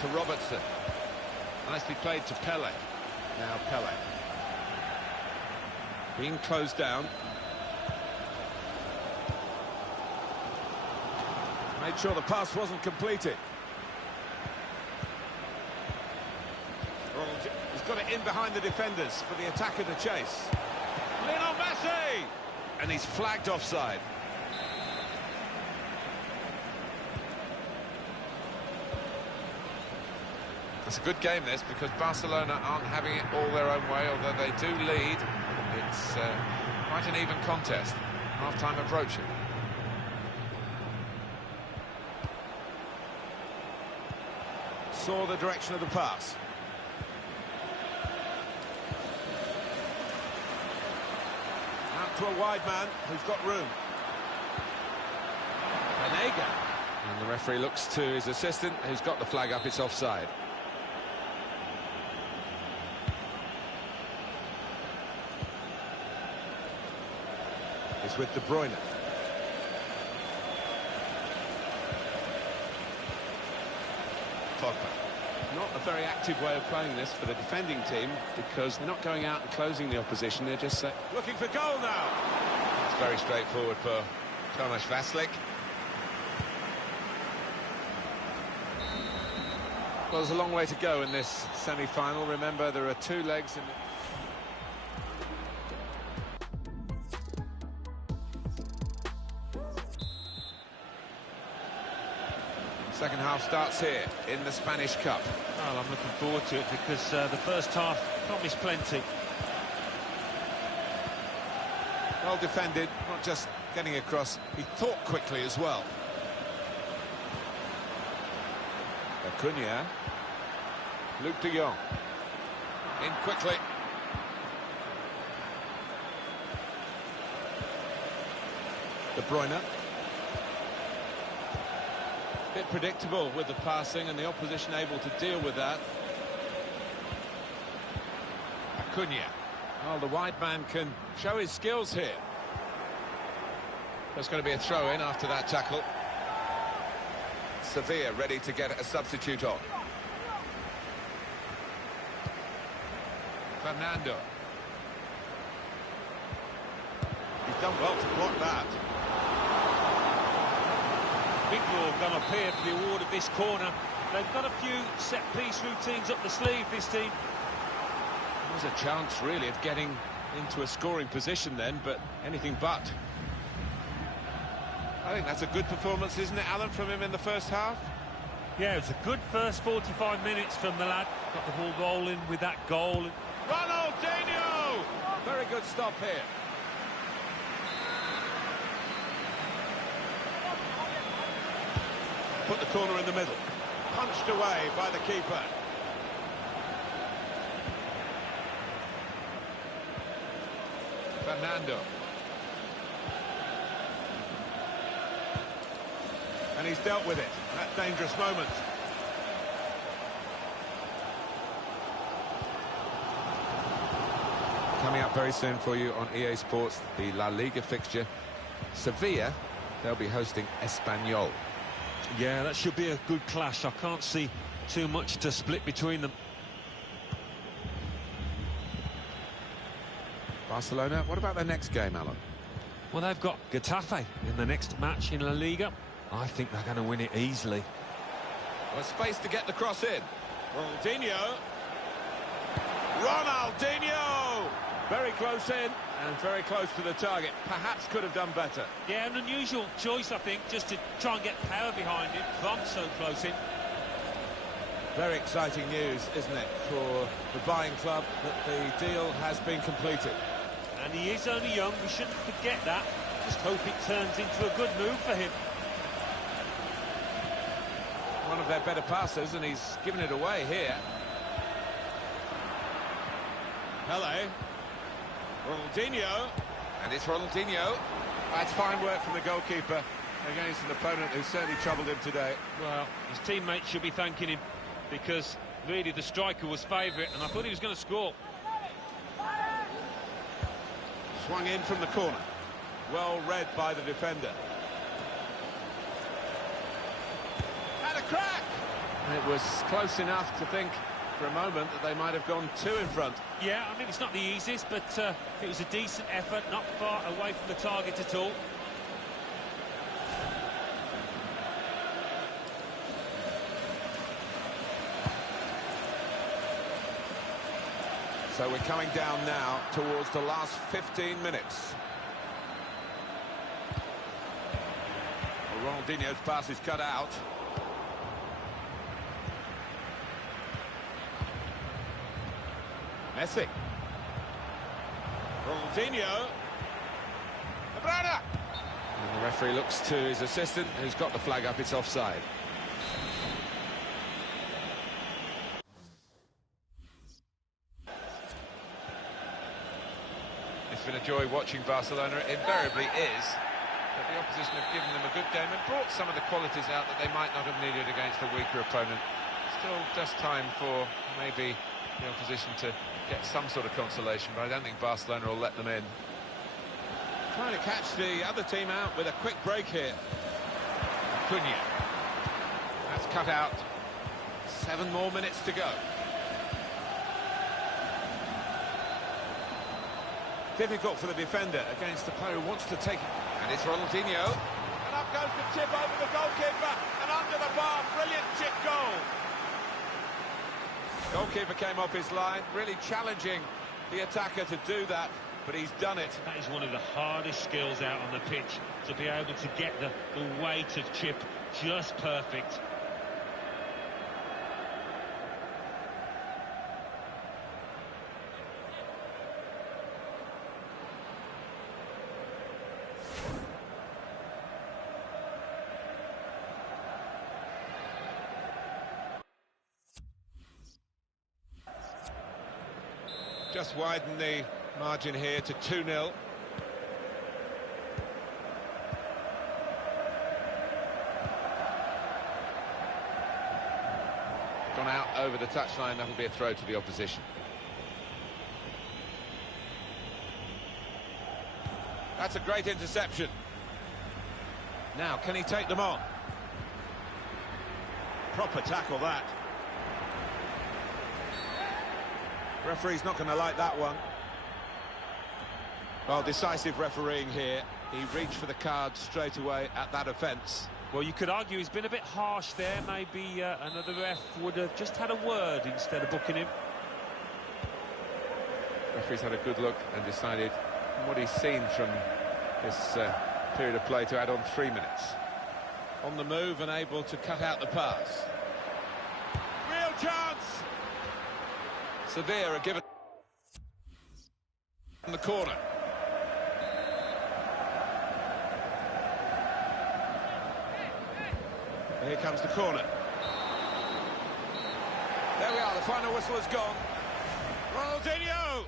To Robertson. Nicely played to Pele. Now Pele. Being closed down. Made sure the pass wasn't completed. He's got it in behind the defenders for the attacker to chase. Lionel Messi! And he's flagged offside. It's a good game, this, because Barcelona aren't having it all their own way, although they do lead. It's quite an even contest. Half-time approaching. Saw the direction of the pass. Out to a wide man who's got room. Banega. And the referee looks to his assistant, who's got the flag up. It's offside. It's with De Bruyne. Pogba. Not a very active way of playing this for the defending team, because they're not going out and closing the opposition. They're just looking for goal now. It's very straightforward for Tomasz Vaslik. Well, there's a long way to go in this semi-final. Remember, there are two legs in the... Second half starts here in the Spanish Cup. Well, I'm looking forward to it because the first half promised plenty. Well defended, not just getting across, he thought quickly as well. Acuna. Luke de Jong. In quickly. De Bruyne. Bit predictable with the passing and the opposition able to deal with that. Acuna. Well, the wide man can show his skills here. There's going to be a throw-in after that tackle. Sevilla ready to get a substitute on. Fernando. He's done well to block that. Biglaw going to appear for the award of this corner. They've got a few set-piece routines up the sleeve, this team. There was a chance, really, of getting into a scoring position then, but anything but. I think that's a good performance, isn't it, Alan, from him in the first half? Yeah, it's a good first 45 minutes from the lad. Got the ball rolling with that goal. Ronaldinho! Very good stop here. Put the corner in the middle. Punched away by the keeper. Fernando. And he's dealt with it, that dangerous moment. Coming up very soon for you on EA Sports, the La Liga fixture. Sevilla, they'll be hosting Espanyol. Yeah, that should be a good clash. I can't see too much to split between them. Barcelona, what about their next game, Alan? Well, they've got Getafe in the next match in La Liga. I think they're going to win it easily. Well, space to get the cross in. Ronaldinho. Ronaldinho! Very close in and very close to the target. Perhaps could have done better. Yeah, an unusual choice, I think, just to try and get power behind it from so close in. Very exciting news, isn't it, for the buying club that the deal has been completed. And he is only young, we shouldn't forget that. Just hope it turns into a good move for him. One of their better passers, and he's given it away here. Pele. Ronaldinho. And it's Ronaldinho. That's fine work from the goalkeeper against an opponent who certainly troubled him today. Well, his teammates should be thanking him, because really the striker was favourite, and I thought he was going to score. Swung in from the corner. Well read by the defender. Had a crack! It was close enough to think for a moment that they might have gone two in front. Yeah, I mean, it's not the easiest, but it was a decent effort, not far away from the target at all. So we're coming down now towards the last 15 minutes. Well, Ronaldinho's pass is cut out. Messi. Ronaldinho. De Bruyne. And the referee looks to his assistant, who's got the flag up. It's offside. It's been a joy watching Barcelona. It invariably is. But the opposition have given them a good game and brought some of the qualities out that they might not have needed against a weaker opponent. Still just time for maybe the opposition to get some sort of consolation, but I don't think Barcelona will let them in. Trying to catch the other team out with a quick break here. Acuna. That's cut out. 7 more minutes to go. Difficult for the defender against the player who wants to take it. And it's Ronaldinho. And up goes the chip over the goalkeeper. And under the bar, brilliant chip goal. Goalkeeper came off his line, really challenging the attacker to do that, but he's done it. That is one of the hardest skills out on the pitch, to be able to get the weight of chip just perfect. Just widen the margin here to 2-0. Gone out over the touchline, that'll be a throw to the opposition. That's a great interception. Now, can he take them on? Proper tackle, that. Referee's not going to like that one. Well, decisive refereeing here. He reached for the card straight away at that offence. Well, you could argue he's been a bit harsh there. Maybe another ref would have just had a word instead of booking him. Referee's had a good look and decided what he's seen from this period of play to add on 3 minutes. On the move and able to cut out the pass. Real chance! Sevilla are given in the corner. Here comes the corner. There we are, the final whistle has gone. Ronaldinho!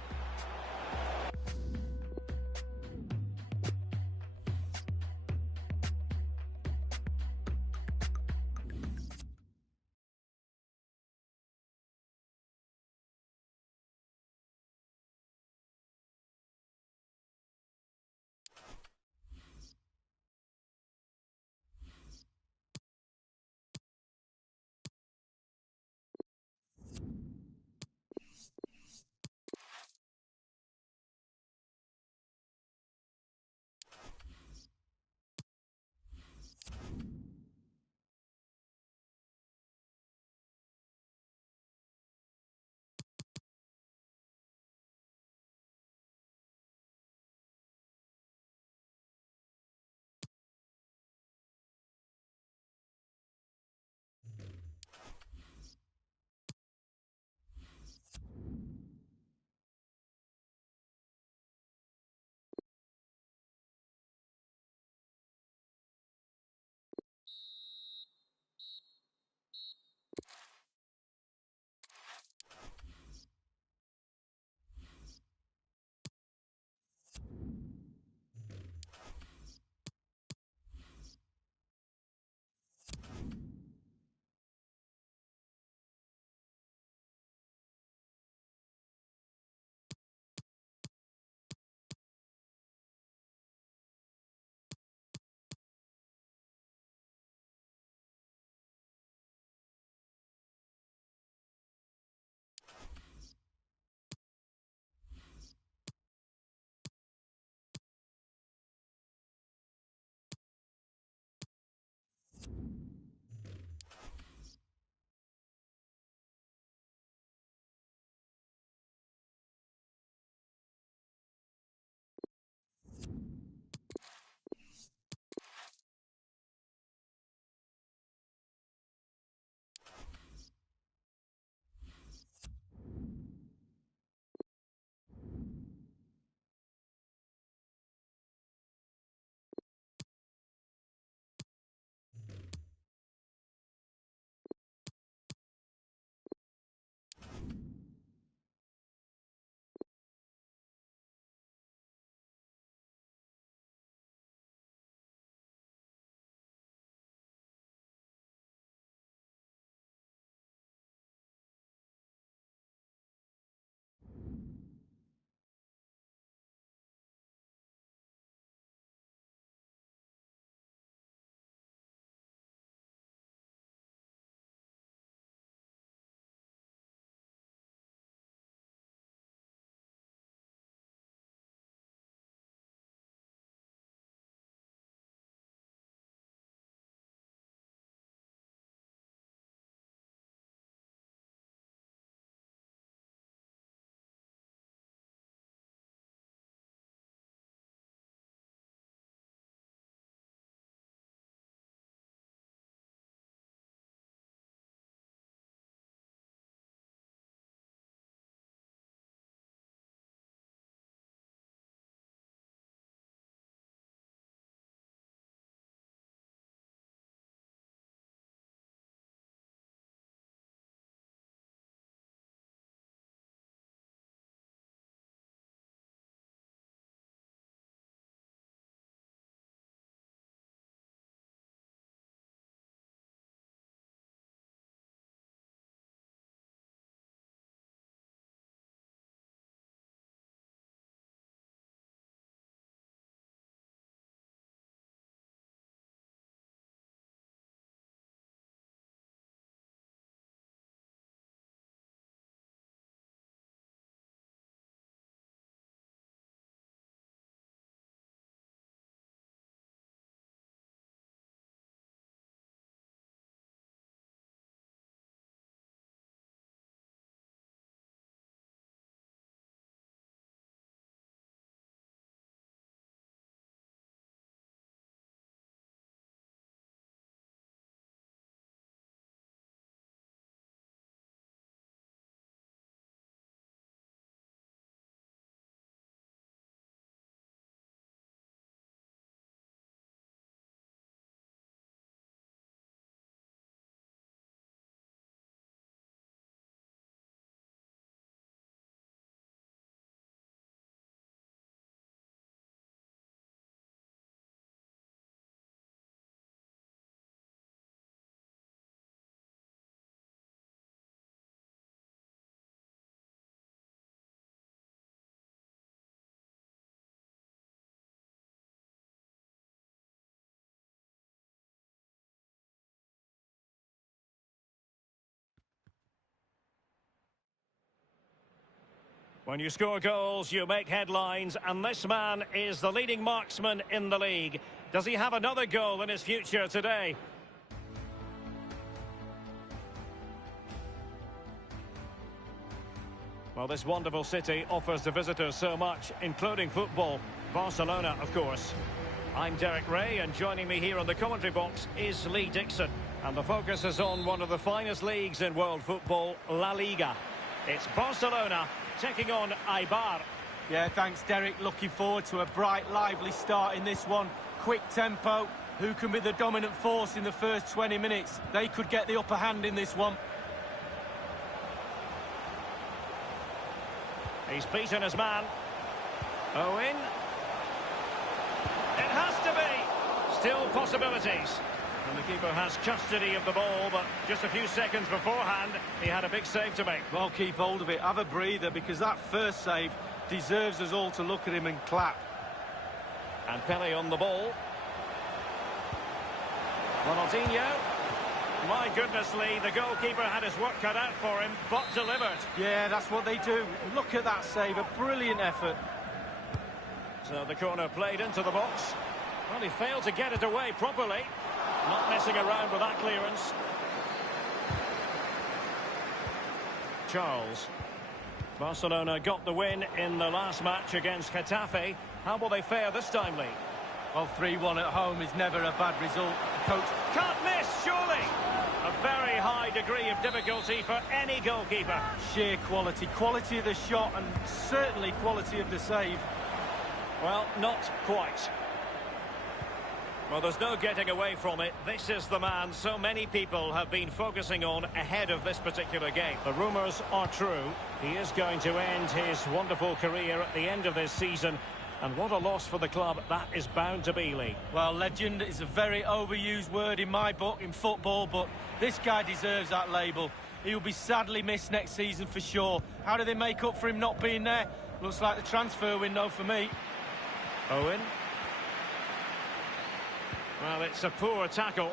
When you score goals, you make headlines, and this man is the leading marksman in the league. Does he have another goal in his future today? Well, this wonderful city offers the visitors so much, including football. Barcelona, of course. I'm Derek Ray, and joining me here on the commentary box is Lee Dixon. And the focus is on one of the finest leagues in world football, La Liga. It's Barcelona taking on Eibar. Yeah, thanks, Derek. Looking forward to a bright, lively start in this one. Quick tempo. Who can be the dominant force in the first 20 minutes? They could get the upper hand in this one. He's beaten his man. Owen. It has to be. Still possibilities. And the keeper has custody of the ball, but just a few seconds beforehand, he had a big save to make. Well, keep hold of it. Have a breather, because that first save deserves us all to look at him and clap. And Pele on the ball. Ronaldinho. My goodness, Lee, the goalkeeper had his work cut out for him, but delivered. Yeah, that's what they do. Look at that save, a brilliant effort. So the corner played into the box. Well, he failed to get it away properly. Not messing around with that clearance. Charles. Barcelona got the win in the last match against Getafe. How will they fare this time, Lee? Well, 3-1 at home is never a bad result. The coach can't miss, surely. A very high degree of difficulty for any goalkeeper. Sheer quality. Quality of the shot and certainly quality of the save. Well, not quite. Well, there's no getting away from it. This is the man so many people have been focusing on ahead of this particular game. The rumours are true. He is going to end his wonderful career at the end of this season. And what a loss for the club that is bound to be, Lee. Well, legend is a very overused word in my book, in football, but this guy deserves that label. He'll be sadly missed next season for sure. How do they make up for him not being there? Looks like the transfer window for me. Owen. Well, it's a poor tackle.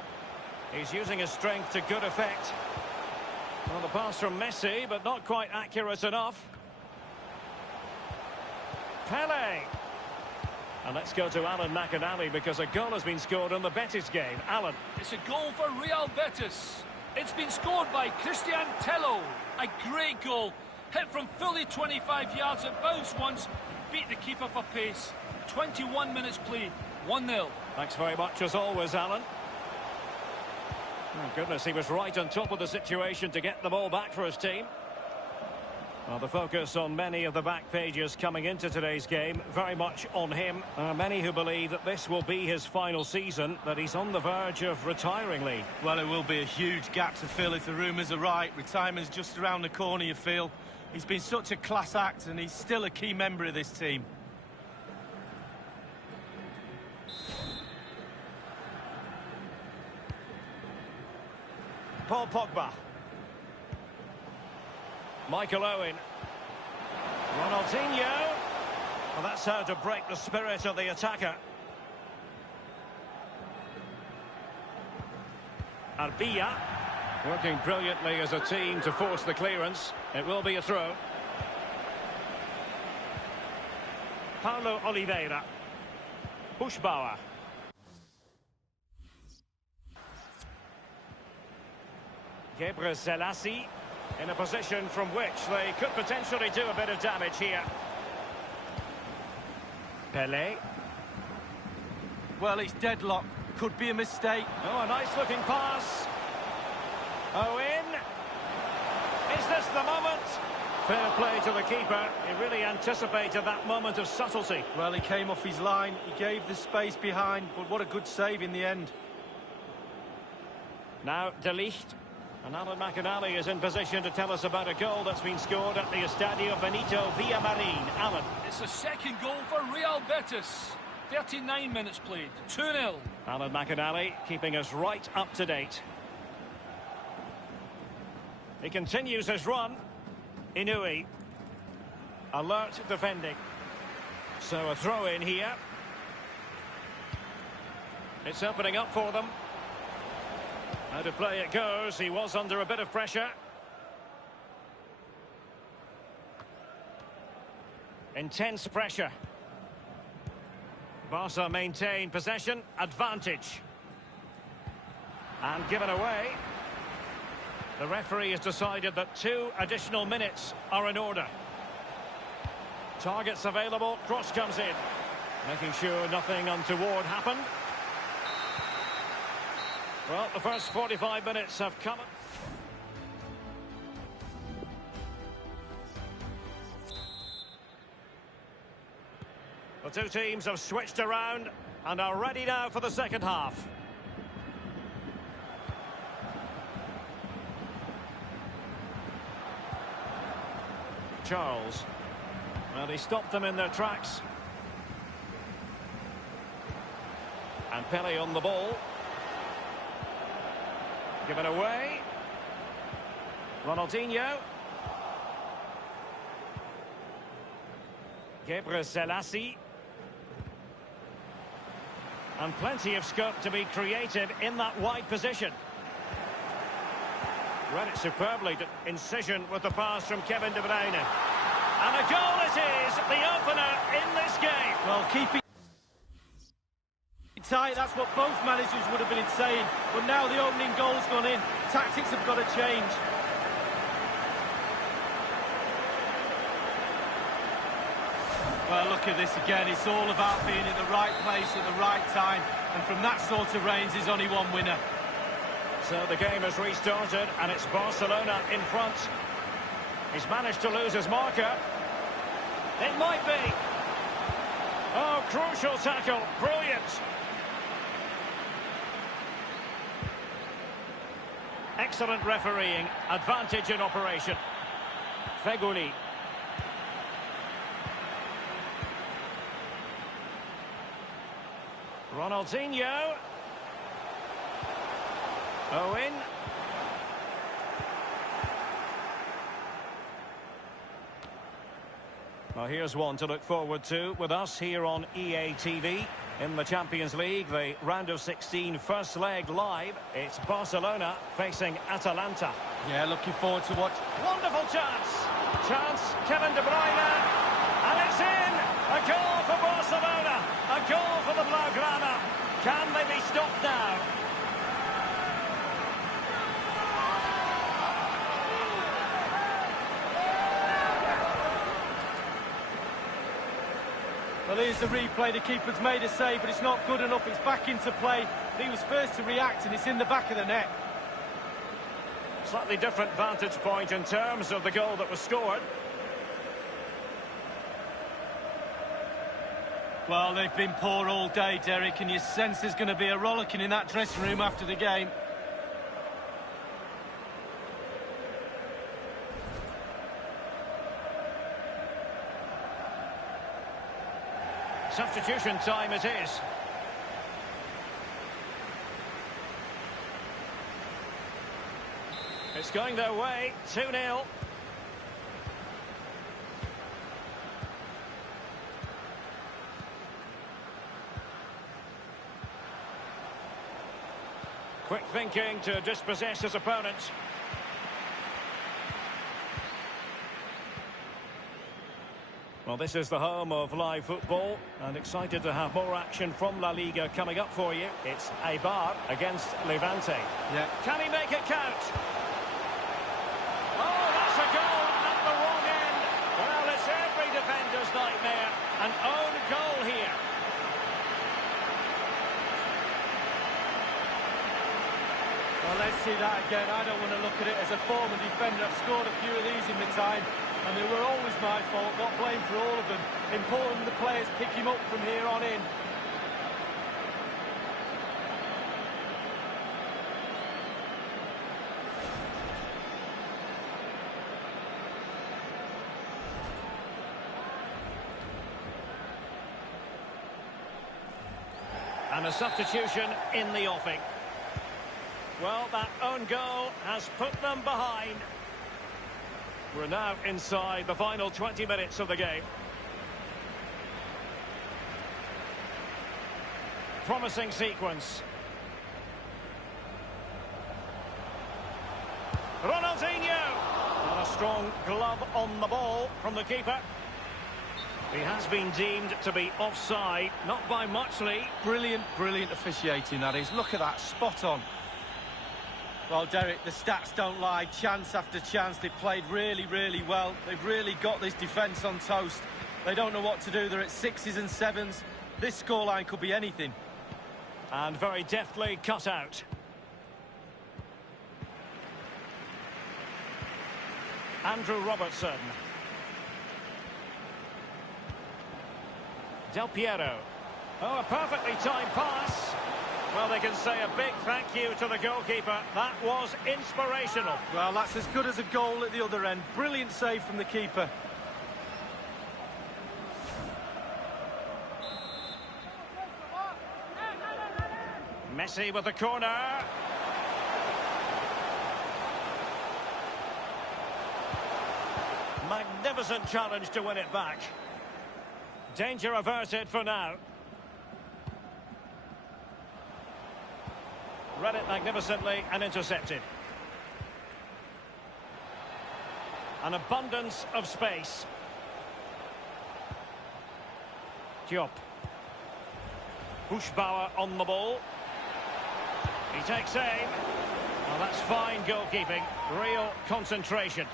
He's using his strength to good effect. Well, the pass from Messi, but not quite accurate enough. Pele. And let's go to Alan McInally, because a goal has been scored on the Betis game. Alan. It's a goal for Real Betis. It's been scored by Christian Tello. A great goal. Hit from fully 25 yards, it bounced once, beat the keeper for pace. 21 minutes played, 1-0. Thanks very much as always, Alan. Oh, goodness, he was right on top of the situation to get the ball back for his team. Well, the focus on many of the back pages coming into today's game, very much on him. Many who believe that this will be his final season, that he's on the verge of retiring, Lee. Well, it will be a huge gap to fill if the rumours are right. Retirement's just around the corner, you feel. He's been such a class act, and he's still a key member of this team. Paul Pogba. Michael Owen. Ronaldinho. Well, that's how to break the spirit of the attacker. Arbia. Working brilliantly as a team to force the clearance. It will be a throw. Paulo Oliveira. Buschbauer. Gebre Selassie in a position from which they could potentially do a bit of damage here. Pele. Well, it's deadlock. Could be a mistake. Oh, a nice-looking pass. Owen. Is this the moment? Fair play to the keeper. He really anticipated that moment of subtlety. Well, he came off his line. He gave the space behind, but what a good save in the end. Now, De Ligt. And Alan McInally is in position to tell us about a goal that's been scored at the Estadio Benito Villamarin. Alan. It's the second goal for Real Betis. 39 minutes played. 2-0. Alan McInally keeping us right up to date. He continues his run. Inui. Alert defending. So a throw in here. It's opening up for them. How to play it goes. He was under a bit of pressure. Intense pressure. Barca maintain possession, advantage. And given away. The referee has decided that 2 additional minutes are in order. Targets available, cross comes in. Making sure nothing untoward happened. Well, the first 45 minutes have come. The two teams have switched around and are ready now for the second half. Charles. Well, he stopped them in their tracks. And Pele on the ball. Given away. Ronaldinho. Gebre Selassie. And plenty of scope to be creative in that wide position. Read it superbly. Incision with the pass from Kevin De Bruyne. And a goal it is, the opener in this game. Well, keeping tight, that's what both managers would have been saying. But now the opening goal's gone in. Tactics have got to change. Well, look at this again. It's all about being in the right place at the right time. And from that sort of range, there's only one winner. So the game has restarted, and it's Barcelona in front. He's managed to lose his marker. It might be. Oh, crucial tackle. Brilliant. Excellent refereeing. Advantage in operation. Feghouli. Ronaldinho. Owen. Well, here's one to look forward to with us here on EA TV. In the Champions League, the round of 16 first leg live. It's Barcelona facing Atalanta. Yeah, looking forward to watch. Wonderful chance. Chance, Kevin De Bruyne. And it's in. A goal for Barcelona. A goal for the Blaugrana. Can they be stopped now? Well, here's the replay. The keeper's made a save, but it's not good enough. It's back into play. He was first to react, and it's in the back of the net. Slightly different vantage point in terms of the goal that was scored. Well, they've been poor all day, Derek, and you sense there's going to be a rollicking in that dressing room after the game. Substitution time it is. It's going their way, 2-0. Quick thinking to dispossess his opponents. Well, this is the home of live football, and excited to have more action from La Liga coming up for you. It's Eibar against Levante. Yeah. Can he make it count? Oh, that's a goal at the wrong end. Well, it's every defender's nightmare. An own goal here. Well, let's see that again. I don't want to look at it as a former defender. I've scored a few of these in my time, and they were always my fault. Got blamed for all of them. Important the players pick him up from here on in. And a substitution in the offing. Well, that own goal has put them behind. We're now inside the final 20 minutes of the game. Promising sequence. Ronaldinho! And a strong glove on the ball from the keeper. He has been deemed to be offside, not by much, Lee. Brilliant, brilliant officiating, that is. Look at that, spot on. Well, Derek, the stats don't lie. Chance after chance, they've played really, really well. They've really got this defence on toast. They don't know what to do. They're at 6s and 7s. This scoreline could be anything. And very deftly cut out. Andrew Robertson. Del Piero. Oh, a perfectly timed pass. Well, they can say a big thank you to the goalkeeper. That was inspirational. Well, that's as good as a goal at the other end. Brilliant save from the keeper. Messi with the corner. Magnificent challenge to win it back. Danger averted for now. Read it magnificently and intercepted. An abundance of space. Diop. Buschbauer on the ball. He takes aim. Well, that's fine goalkeeping. Real concentration.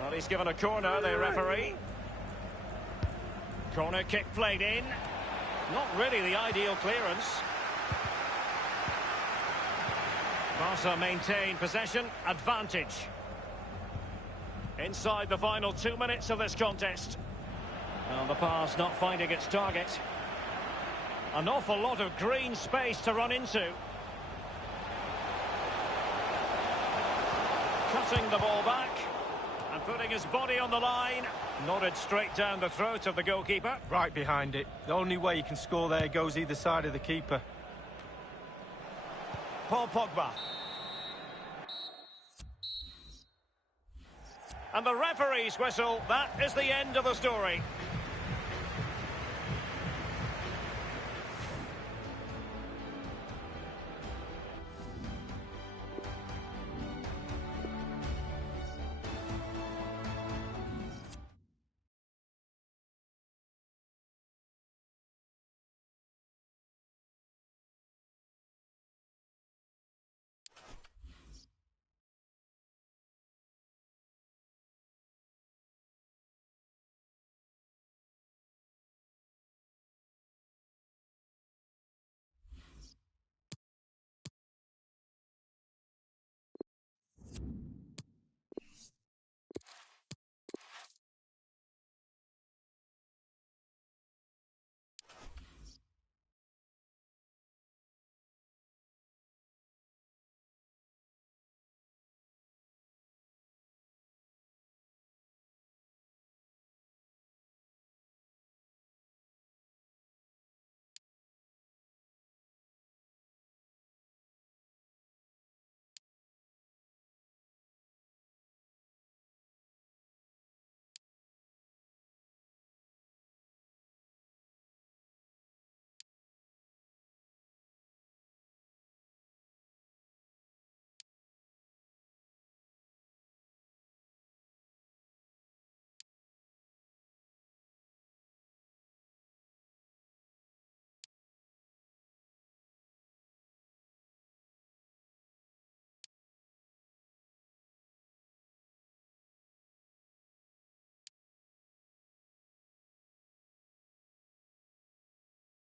Well, he's given a corner, the referee. Corner kick played in. Not really the ideal clearance. Barca maintain possession, advantage. Inside the final 2 minutes of this contest. Well, the pass not finding its target. An awful lot of green space to run into. Cutting the ball back and putting his body on the line. Nodded straight down the throat of the goalkeeper. Right behind it. The only way you can score there goes either side of the keeper. Paul Pogba. And the referee's whistle, that is the end of the story.